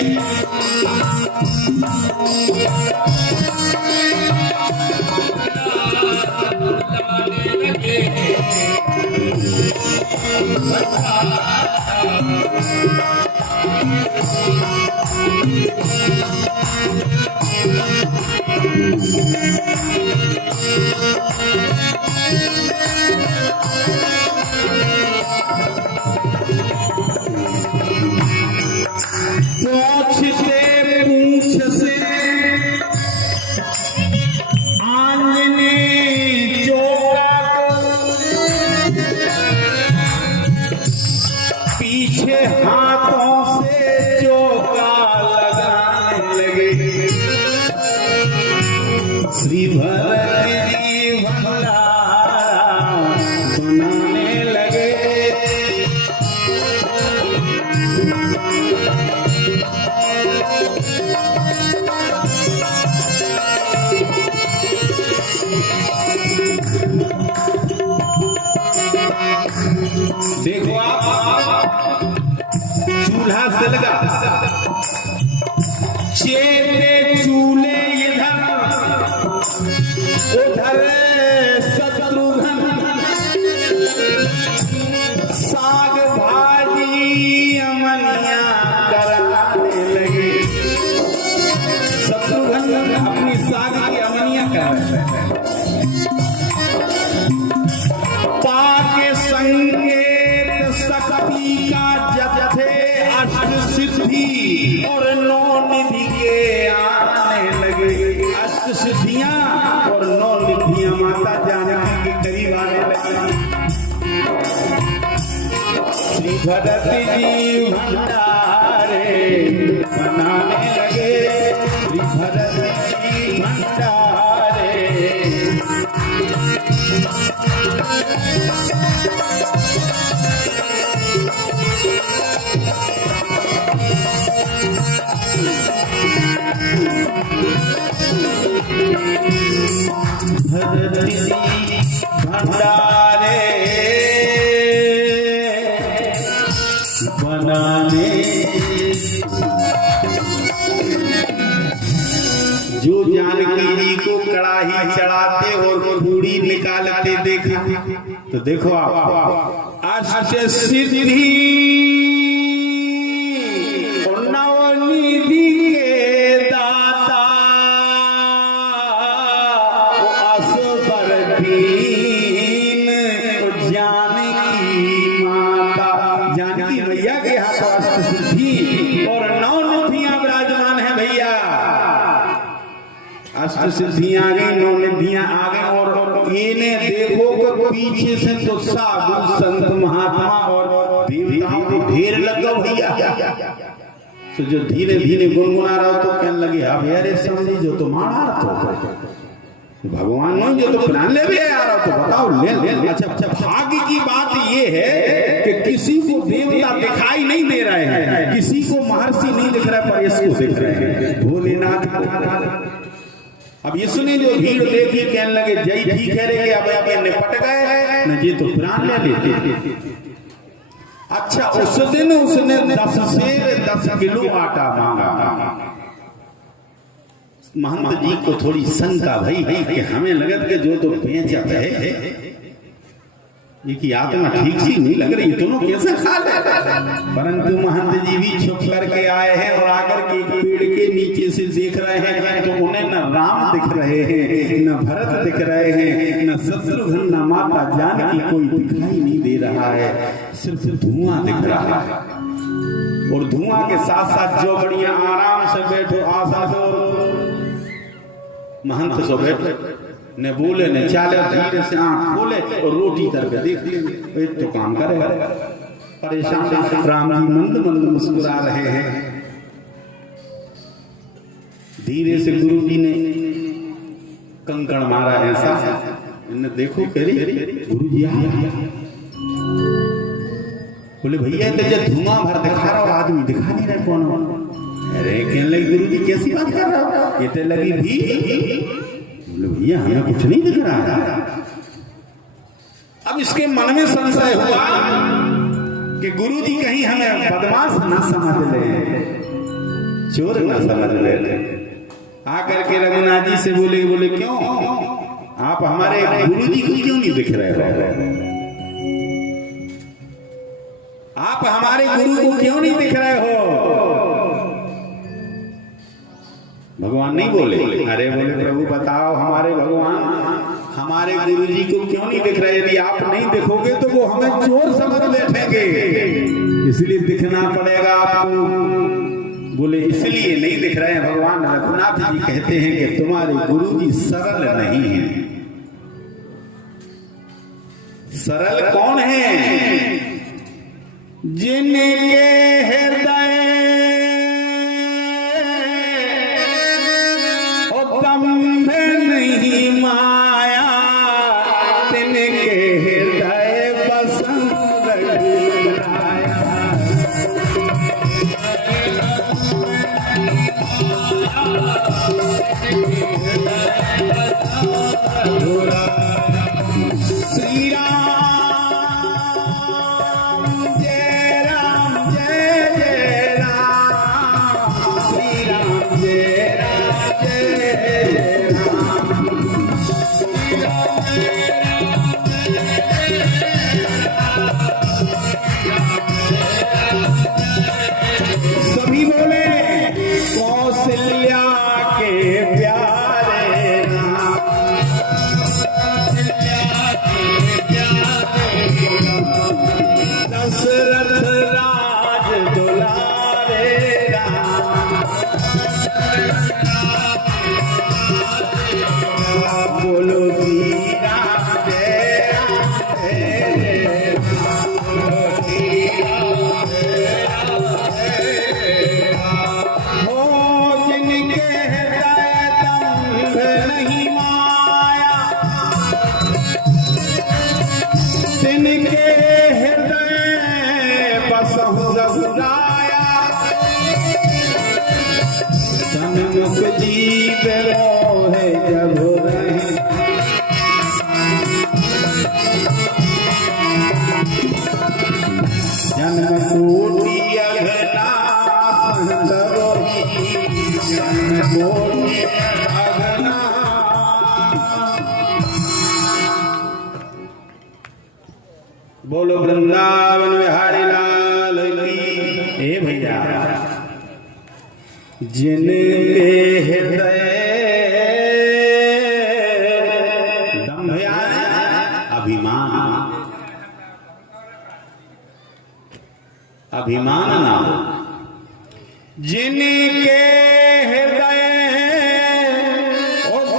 पाके संकेत शक्ति का जथे अष्ट सिद्धि और नौ निधि के आने लगे। अष्ट सिद्धियां और नौ निधियां माता जानकी के करीब आने लगी। श्री भरत जी भंडारे बनाने लगे। श्री भरत जी भंडारे भरत जी भंडारे बनाने। जो जानकी जी को कड़ाही चढ़ाते और पूड़ी निकालते देखा तो देखो आप अष्ट सिद्धि और नवनिधि के दाता असबर दीन जानकी माता। जानकी मैया के हाथ अष्ट सिद्धि और नौ निधियां विराजमान है भैया। अष्ट सिद्धियां आ गई, नौ निधियां आ गई और इन्हें देखो कि पीछे से तो साधु संत महात्मा और देवताओं को ढेर लगा भैया। तो जो धीरे धीरे गुनगुना रहा हो तो कहने लगे हाँ भैया रे समझी जो तो मारा तो भगवान नहीं जो तो प्राण ले भी आ रहा तो बताओ ले ले। अच्छा भाग्य की बात ये है कि किसी को देवता दिखाई नहीं दे रहे हैं, किसी को महर्षि नहीं दिख रहा पर इसको दिख रहे हैं भोलेनाथ। अब इसने जो भीड़ देखी कहने लगे जय ठीक है रे अब निपट गए न जी तो प्राण ले लेते। अच्छा उस दिन उसने 10 सेर 10 किलो आटा मांगा। महंत जी को थोड़ी शंका भई कि हमें लगत के जो तो बेचत है ये की आत्मा ठीक सी नहीं लग रही, दोनों कैसे खा ले। परंतु महंत जी भी छुप करके आए हैं और आकर के पेड़ के नीचे से देख रहे हैं तो उन्हें न राम दिख रहे हैं, न भरत दिख रहे हैं, न शत्रुघ्न न माता जानकी कोई दिखाई नहीं दे रहा है, सिर्फ धुआं दिख रहा है। और धुआं के साथ साथ जो बढ़िया आराम से बैठो आसन से महंत सो बैठे ने बोले ने चाले धीरे से आंख खोले और रोटी करके देख पेट तो काम करेगा। परेशान राम जी मंद मंद मुस्कुरा रहे हैं। धीरे से गुरु जी ने कंकड़ मारा ऐसा इन्हें देखो कह गुरु जी बोले भैया तो जब धुआं भर दिखा रहा हो आदमी दिखा नहीं रहा कौन। अरे कहने लगे गुरु जी कैसी बात कर रहा हो ये तो लगी भी भैया हमें कुछ नहीं दिख रहा है। अब इसके मन में संशय हुआ कि गुरु जी कहीं हमें बदमाश ना समझ ले, चोर ना समझ ले। आकर के रघुनाथ जी से बोले क्यों आप हमारे गुरु जी को क्यों नहीं दिख रहे हो, आप हमारे गुरु को क्यों नहीं दिख रहे हो। भगवान नहीं बोले। अरे बोले प्रभु बताओ हमारे भगवान हमारे गुरु जी को क्यों नहीं दिख रहे। यदि आप नहीं दिखोगे तो वो हमें चोर समझ बैठेंगे, इसलिए दिखना पड़ेगा आपको। बोले इसलिए नहीं दिख रहे हैं भगवान। रघुनाथ जी कहते हैं कि तुम्हारे गुरु जी सरल नहीं हैं। सरल कौन है? जिनके हृदय नहीं माया तिनके हृदय बसंत श्री राम जय राम जय जय राम श्री राम जय राम जय सभी बोले कौशल्या के प्यारे राम बोलो वृंदावन बिहारी लाल की। ए भैया, जिनके हृदय दम्भ अभिमान, अभिमान ना हो, जिनके हृदय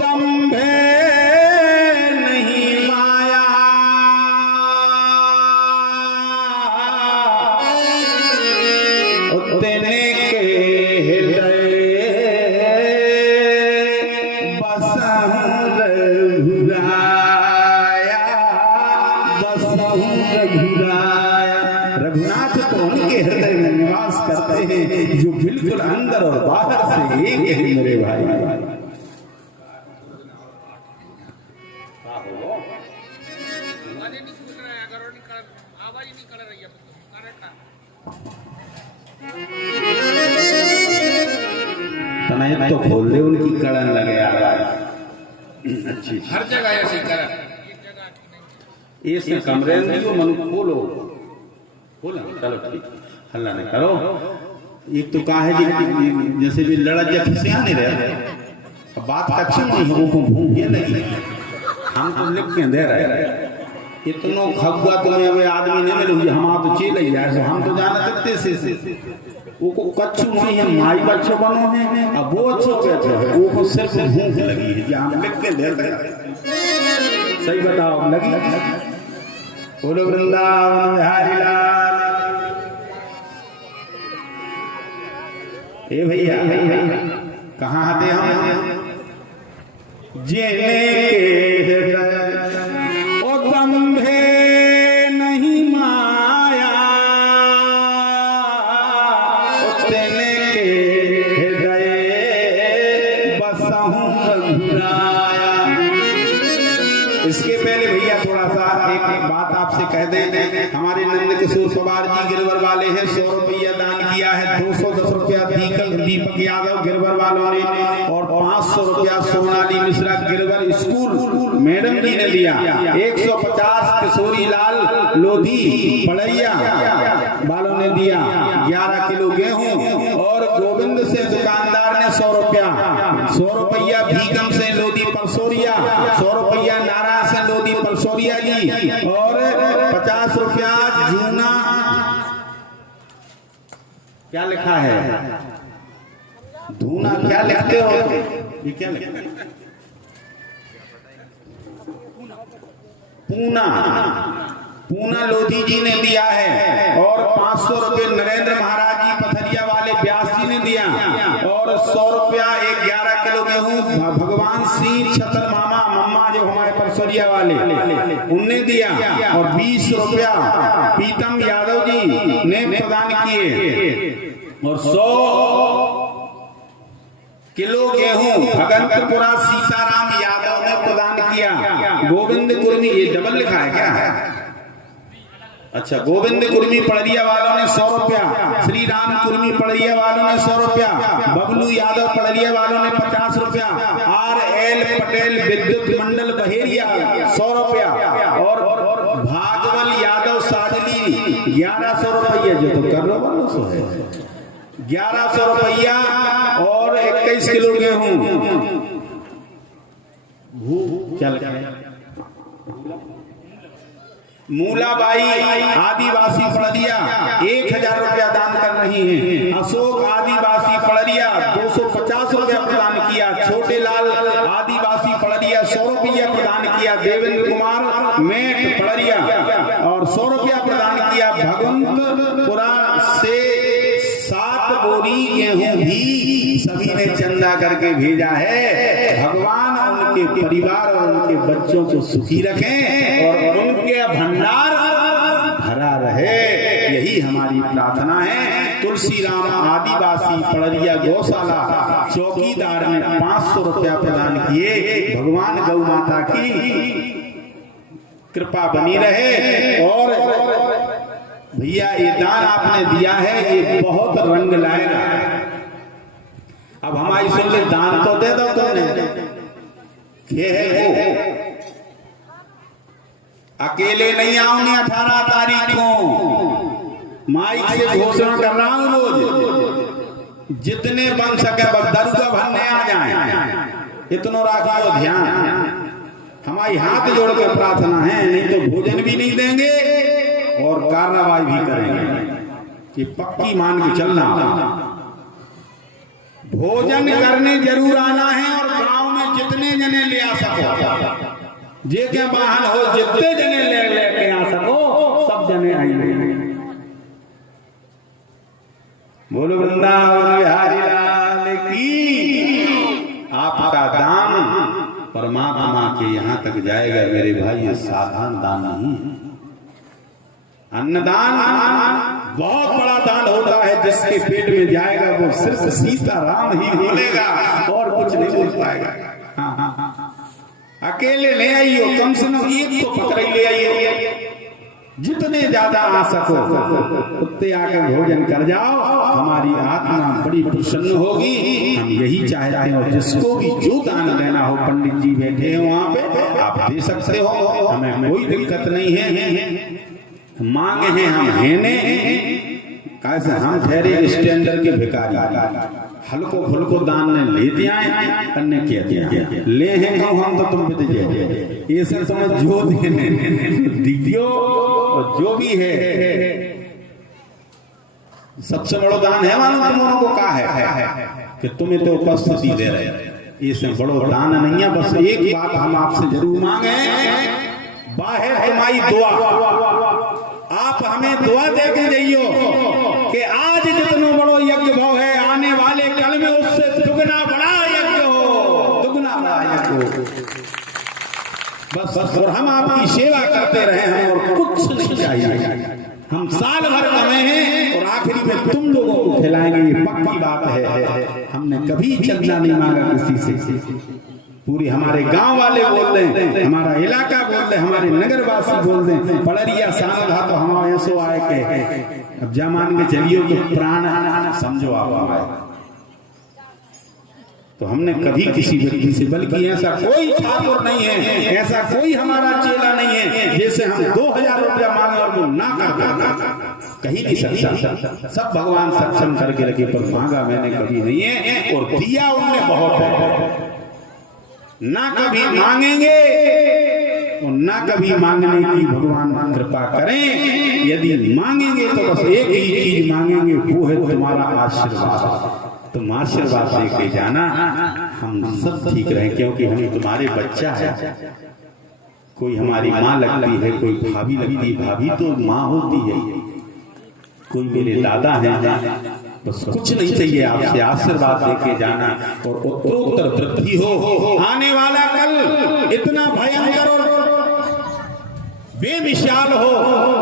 दम्भ नहीं माया, तेने के हृदय बसहु रघुराया, बसहु रघुराया। रघुनाथ तो उनके हृदय में निवास करते हैं जो बिल्कुल अंदर और बाहर से एक है मेरे भाई। तनयत तो खोल दे, उनकी कड़न लगे आवाज अच्छी हर जगह ऐसी कड़न। इसने कमरे में जो मन खोलो बोला, चलो ठीक, हल्ला नहीं करो। एक तो कहा है जैसे भी लड़ा जैसे नहीं रहे, बात अच्छी नहीं है, वो भूख नहीं, हम तो लिख के दे रहे इतनो खगुआ तुम्हें वे आदमी नहीं मिले, हम आप तो चेल ही जाए, हम तो जाना सकते से वो को कच्चू नहीं है, माई बच्चों बनो है, अब वो अच्छो बैठे है, वो को सिर्फ भूख लगी है, हम लिख के दे रहे। सही बताओ, लगी? बोलो वृंदावन बिहारी लाल। ए भैया, कहाँ आते हम? जिने के हृदय ओ दम्भे नहीं माया, तेने के हृदय बसहु रघुराया। इसके पहले भैया थोड़ा सा एक बात आपसे कह दें, हमारे नंद किशोर पवार जी गिरवर वाले हैं, 100 रुपया दान किया है, 210 रुपया दीपक यादव गिरवर वालों ने, और 500 रुपया सोनाली मिश्रा गिरवर स्कूल मैडम जी ने दिया, 150 किशोरी लाल लोधी पड़ैया वालों ने दिया, 11 किलो गेहूं, और गोविंद से दुकानदार ने 100 रुपया, 100 रुपया भीगम से लोधी परसोरिया, 100 रुपया नारायण से लोधी परसोरिया जी, और 50 रुपया जूना, क्या लिखा है धूना, क्या लिखते हो ये, क्या लिखते हैं? पूना, पूना लोधी जी ने दिया है, और 500 रुपये नरेंद्र महाराज जी पथरिया वाले व्यास जी ने दिया, और 100 रुपया 11 किलो गेहूं भगवान सिंह छतर मामा मम्मा जो हमारे परसोरिया वाले उनने दिया, और 20 रुपया पीतम यादव जी ने प्रदान किए, और 100 किलो गेहूं भगंतपुरा सीताराम यादव ने प्रदान किया। गोविंद कुर्मी, ये डबल लिखा है क्या? अच्छा, गोविंद कुर्मी पड़रिया वालों ने 100 रुपया, श्री राम कुर्मी पड़रिया वालों ने 100 रुपया, बबलू यादव पड़रिया वालों ने 50 रुपया, RL पटेल विद्युत मंडल बहेरिया 100 रुपया, और भागवल यादव साजली 1100 रुपया, जो तो कर लो वालों से है 1100 रुपया, और 21 किलो गेहूं। क्या लिखा है? मूलाबाई आदिवासी पड़रिया 1000 रुपया दान कर रही हैं, अशोक आदिवासी पड़रिया 250 रुपया प्रदान किया, छोटे लाल आदिवासी पड़रिया 100 रुपया प्रदान किया, देवेंद्र कुमार मेट पड़रिया और 100 रुपया प्रदान किया, भगवंतपुरा से 7 बोरी गेहूं भी सभी ने चंदा करके भेजा है। भगवान उनके परिवार और उनके बच्चों को सुखी रखें और उनके भंडार भरा रहे, यही हमारी प्रार्थना है। तुलसी राम आदिवासी पड़रिया गौशाला चौकीदार ने 500 रुपया प्रदान किए। भगवान गौ माता की कृपा बनी रहे। और भैया ये दान आपने दिया है, ये बहुत रंग लाएगा। अब हमारी सुन ले, दान तो दे दो तुमने, ये है वो अकेले नहीं आऊंगे 18 तारीख को, माइक से घोषणा कर रहा हूं रोज जितने बन सके बस दरुगा भरने आ जाए, इतना रखियो ध्यान। हमारी हाथ जोड़ के प्रार्थना है, नहीं तो भोजन भी नहीं देंगे और कार्रवाई भी करेंगे, ये पक्की मान के चलना। भोजन करने जरूर आना है और गांव में जितने जने ले आ सको, जे के वाहन हो जितने जने लेके आ सको सब जने आइए। बोलो वृंदावन बिहारी लाल की। आपका दान परमात्मा के यहाँ तक जाएगा मेरे भाई, ये साधारण दान नहीं। अन्नदान बहुत बड़ा दान होता है, जिसके पेट में जाएगा वो सिर्फ सीताराम ही बोलेगा और कुछ नहीं बोल पाएगा। अकेले ले आइयो, कम से कम एक तो पकड़ ले आइयो, जितने ज्यादा आ सको उतने आकर भोजन कर जाओ, हमारी आत्मा बड़ी प्रसन्न होगी। हम यही चाहते हैं और जिसको भी जो दान देना हो, पंडित जी बैठे हैं वहां पे, आप दे सकते हो, हमें कोई दिक्कत नहीं है। मांगे हैं हम हेने, कैसे हम ठहरे स्टैंडर्ड के भिखारी, हल्को फुल्को दान ने लेते आए, अन्य किया दिया ले हैं हम तो तुम भी ये सब समझ जो देने दीदियो और जो भी है सबसे बड़ा दान है। मानो तुम को कहा है कि तुम्हें तो उपस्थिति दे रहे हैं, ये सब बड़ो दान नहीं है। बस एक बात हम आपसे जरूर मांगे, बाहर तुम्हारी दुआ, आप हमें दुआ देके जाइयो कि आज जितना बड़ो यज्ञ भाव है, आने वाले कल में उससे दुगना बड़ा यज्ञ हो, दुगना बड़ा यज्ञ हो। बस और हम आपकी सेवा करते रहे हैं और कुछ नहीं चाहिए। हम साल भर कमे हैं और आखिरी में तुम लोगों को खिलाएंगे, ये पक्की बात है। हमने कभी चंदा नहीं मांगा किसी से। पूरी हमारे गांव वाले बोल दें, हमारा इलाका बोल दें, हमारे नगरवासी बोल दें, पड़रिया साल था तो हमारे ऐसो आए के अब जमान में चलियो कि प्राण समझो आप हमारे। तो हमने कभी किसी व्यक्ति से, बल्कि ऐसा कोई ठाकुर नहीं है, ऐसा कोई हमारा चेला नहीं है जैसे हम 2000 रुपया मांगे और वो ना कर कहीं नहीं सकता। सब भगवान सक्षम करके रखे, पर मांगा मैंने कभी नहीं है और दिया उनने बहुत है। ना कभी मांगेंगे और ना कभी मांगने की भगवान कृपा करें। यदि मांगेंगे तो बस एक ही चीज मांगेंगे, वो है तुम्हारा आशीर्वाद। तुम आशीर्वाद लेके जाना, हम सब ठीक रहे, क्योंकि हम तुम्हारे बच्चा है। कोई हमारी माँ लगती है, कोई भाभी लगती है, भाभी तो माँ होती है, कोई मेरे दादा है। बस कुछ नहीं चाहिए आपसे, आशीर्वाद लेके जाना और उत्तरोत्तर वृद्धि हो। आने वाला कल इतना भयंकर और बेमिसाल हो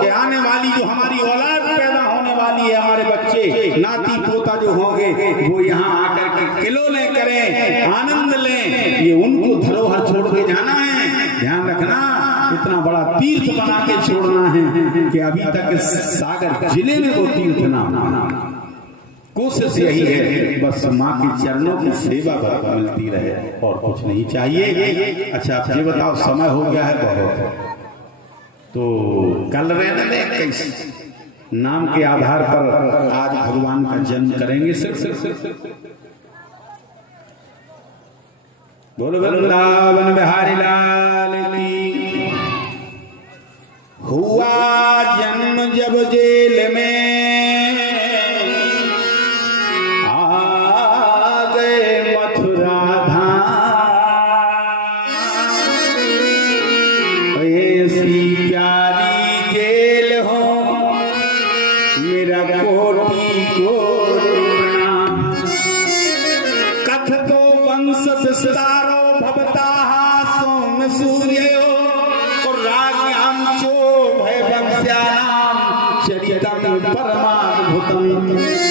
कि आने वाली जो हमारी औलाद पैदा होने वाली है, हमारे बच्चे नाती पोता जो होंगे, वो यहाँ आकर के किलोले करें, आनंद लें। ये उनको धरोहर छोड़ के जाना है, ध्यान रखना। इतना बड़ा तीर्थ बना के छोड़ना है कि अभी तक सागर जिले में वो तीर्थ ना हो। कोशिश यही है, बस माँ के चरणों की सेवा मिलती रहे और कुछ नहीं चाहिए। अच्छा आप ये बताओ, समय हो गया है बहुत, तो कल रहने दें कैसे? नाम के आधार पर आज भगवान का जन्म करेंगे सिर्फ। बोलो वृंदावन बिहारी लाल की। हुआ जन्म जब जेल में,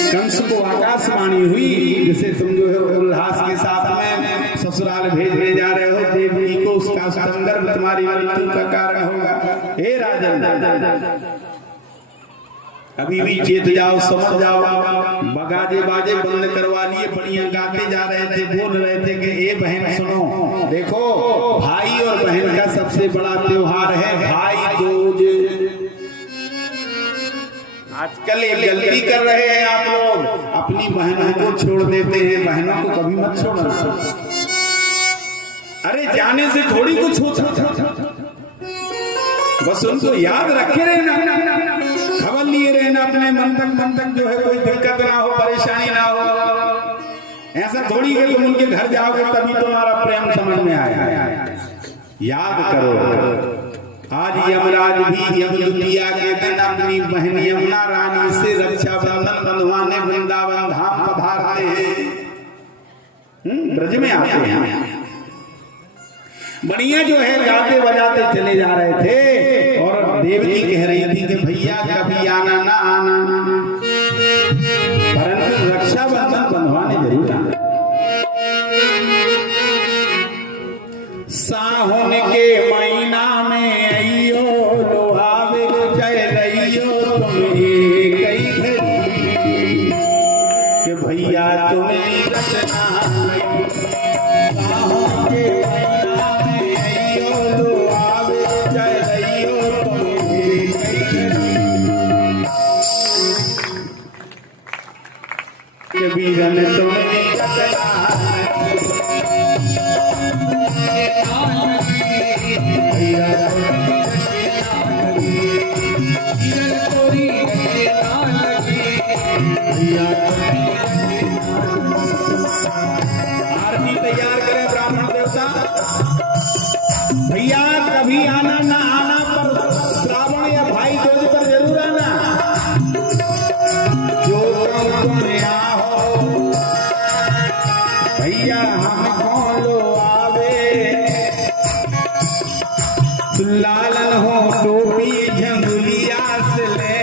कंस को आकाशवाणी हुई, जिसे तुम जो है उल्लास के साथ में ससुराल भेजने जा रहे हो, देवकी को उसका संदर्भ तुम्हारी मृत्यु का कारण होगा। हे राजन, अभी भी चेत जाओ, समझ जाओ। बगाजे बाजे बंद करवा लिए, बढ़िया गाते जा रहे थे, बोल रहे थे कि ए बहन सुनो, देखो भाई और बहन का सबसे बड़ा त्योहार है भाई कल एक गलती कर रहे हैं आप लोग, अपनी बहनों को छोड़ देते हैं। बहनों को कभी मत छोड़ना। अरे जाने से थोड़ी कुछ होता, बस उनको याद रखे रहना, खबर लिए रहना अपने मन तक जो है कोई दिक्कत ना हो, परेशानी ना हो। ऐसा थोड़ी है तुम उनके घर जाओगे तभी तुम्हारा प्रेम समझ में आएगा। याद करो, आज यमराज भी यम द्वितीया के दिन अपनी बहन यमुना रानी से रक्षा बंधन बंधवाने वृंदावन धाम पधारते हैं, ब्रज में आते हैं। बढ़िया जो है गाते बजाते चले जा रहे थे और देवकी कह रही थी कि भैया कभी आना ना आना, परंतु रक्षा बंधन बंधवाने जरूर आना। सावन के महीना में अइयो लोहावे जय रहियो तुम कई घड़ी के भैया तुम्हें रचना। सावन के महीना में अइयो लोहावे जय रहियो तुम कई घड़ी के वीरन तुम्हें रचना। आरती तैयार करें ब्राह्मण देवता। भैया कभी आना ना आना, पर श्रावण या भाई दूज पर जरूर आना। जो तुम आओ भैया हमको लो आवे, लालन हो टोपी झंगुलिया से ले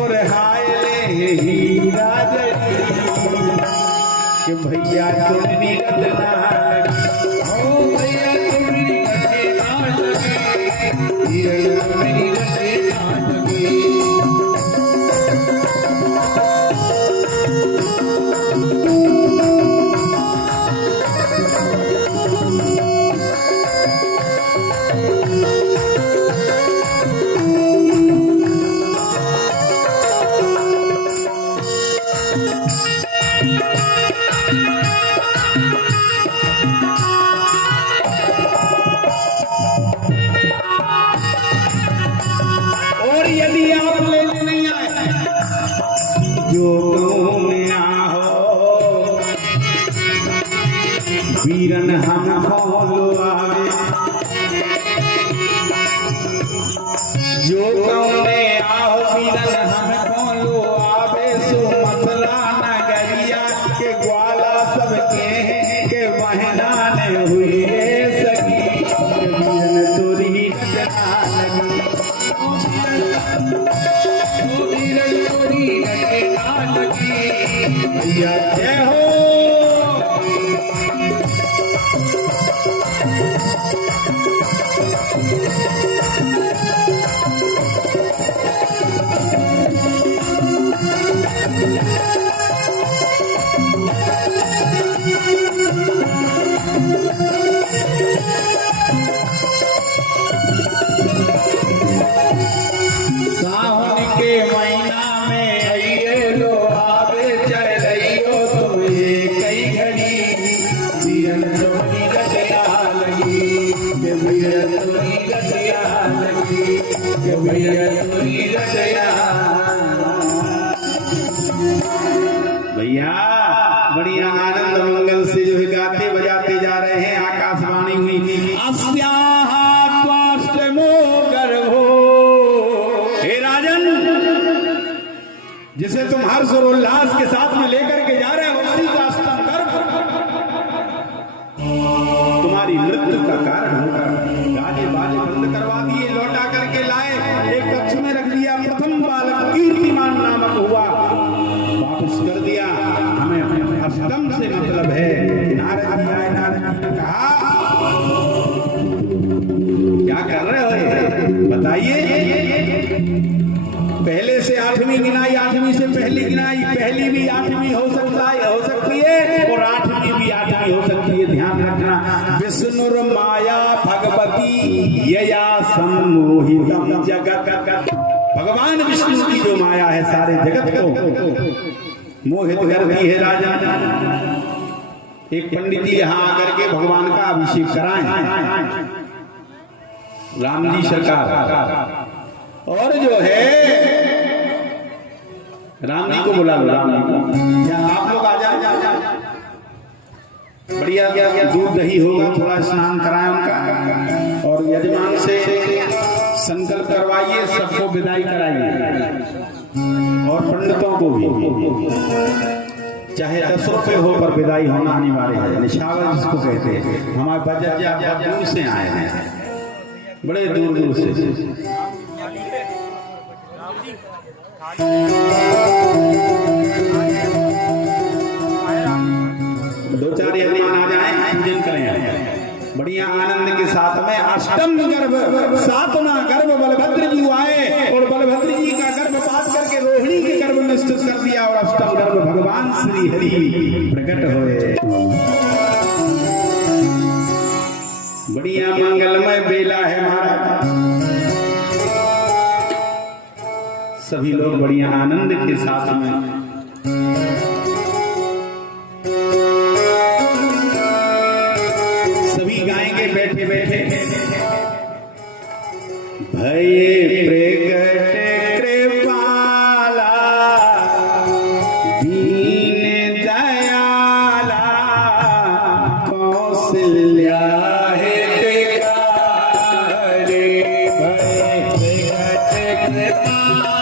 और हाय ले हीरा कि भैया तुमनी रचना हो, भैया तुमनी रचना हीरा तुमनी रचना लगी। और यदि आप लेने नहीं आए, जो तुम आओ वीरन हमको लो आवे, जो तुम आओ वीरन हमको लो आवे। सो मथुरा नगरिया के ग्वाला सबके के बहना ने हुई सकी, वीरन तोरी रचना लगी। भैया जय हो। सावन के महीना में अइये लो आवे जय रहियो तुम्हें कई घड़ी, वीरन तुम्हारी रचना लगी के वीरन तुम्हारी रचना लगी के वीरन तुम्हारी रचना। भैया बढ़िया आनंद मंगल से जो है गाते बजाते जा रहे हैं। आकाशवाणी हुई अस्याहा त्वाष्टमो गर्भो, हे राजन जिसे तुम हर्ष और उल्लास के साथ में लेकर के जा रहे हो, उसी का अष्टम गर्भ तुम्हारी मृत्यु का कारण होगा। गाने बाजे बंद करवा दिए, लौटा करके लाए, एक कक्ष में रख दिया। प्रथम बालक कीर्तिमान नामक हुआ, वापस कर दिया। हमें अष्टम से मतलब है। नारद जी आए, नारद जी ने कहा क्या कर रहे हो बताइए। पहले से 8वीं गिनाई, 8वीं से पहली गिनाई, पहली भी 8वीं हो सकती है और 8वीं भी 8वीं हो सकती है। ध्यान रखना, विष्णुर माया भगवती यया सम्मोहितम जगत। भगवान विष्णु की जो माया है सारे जगत को मोहित करती है राजा। एक पंडित जी यहाँ आकर के भगवान का अभिषेक कराएं, राम जी सरकार, और जो है राम जी को बुला लो, राम जी को, या आप लोग आ जाए, बढ़िया दूध दही होगा, थोड़ा स्नान कराएं उनका, और यजमान से संकल्प करवाइए, सबको विदाई कराइए, और पंडितों को भी, चाहे 10 रुपए हो पर विदाई होना अनिवार्य है। निशावर जिसको कहते हैं, हमारे बजट दूर से आए हैं, बड़े दूर दूर से। 2-4 यजमान आ जाए, पूजन करें बढ़िया आनंद के साथ में। अष्टम गर्भ 7वां गर्भ बलभद्र जी आए, और बलभद्र जी का गर्भपात करके रोहिणी के गर्भ में स्थित कर दिया, और अष्टम गर्भ भगवान श्री हरि प्रकट हुए। बढ़िया मंगलमय बेला है महाराज, सभी लोग बढ़िया आनंद के साथ में सभी गाएंगे बैठे बैठे। भये प्रगट कृपाला दीन दयाला कौशल्या हितकारी। भये प्रगट कृपाला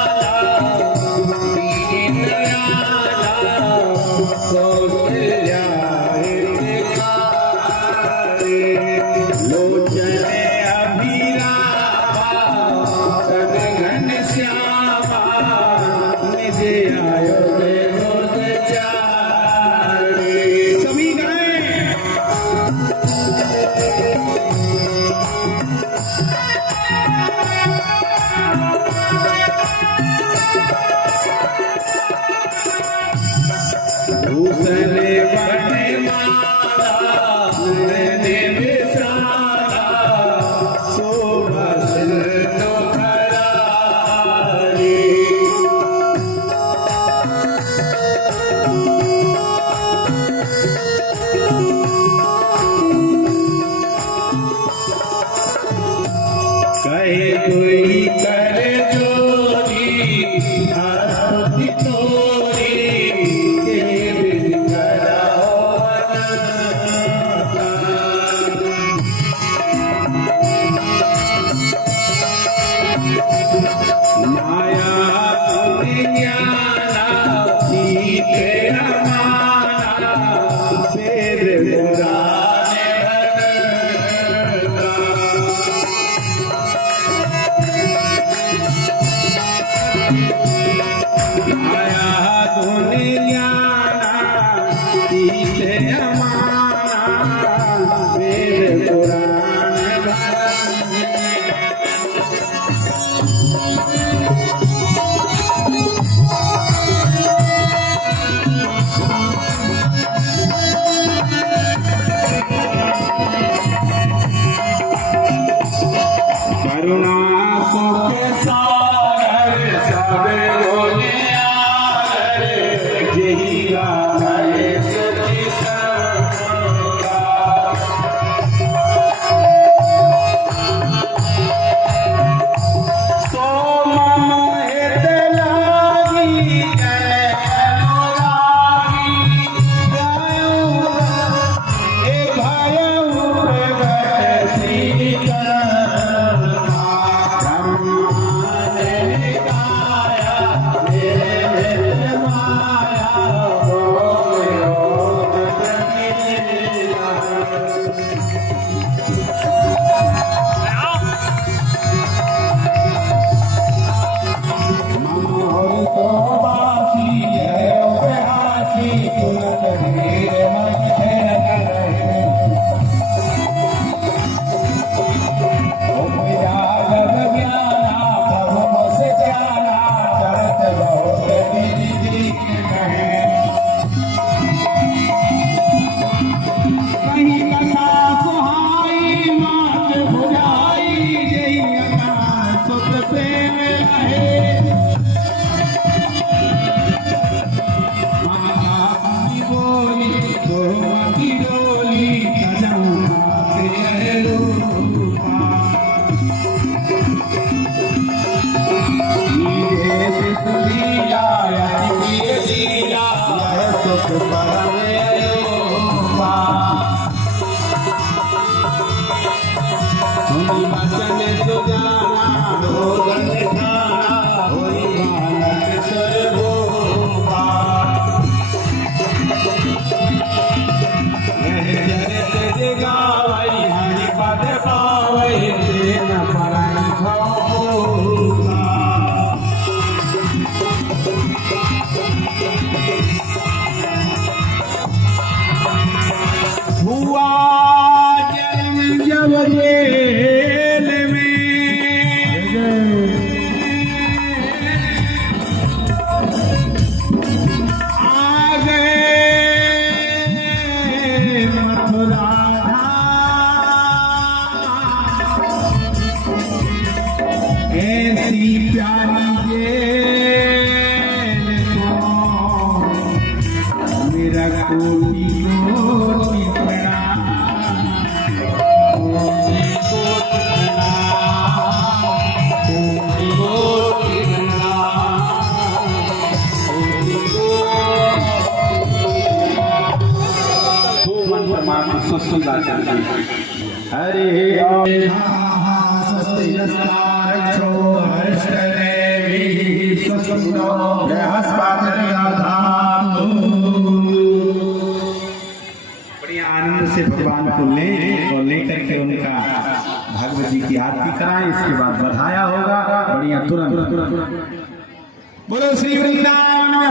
दीन दयाला कौशल्या हितकारी। लोचन हरे बड़ी आनंद से भगवान को लें और लेकर के उनका भगवत जी की आरती कराएं। इसके बाद बढ़ाया होगा बढ़िया तुरंत। बोलो श्री वृंदावन में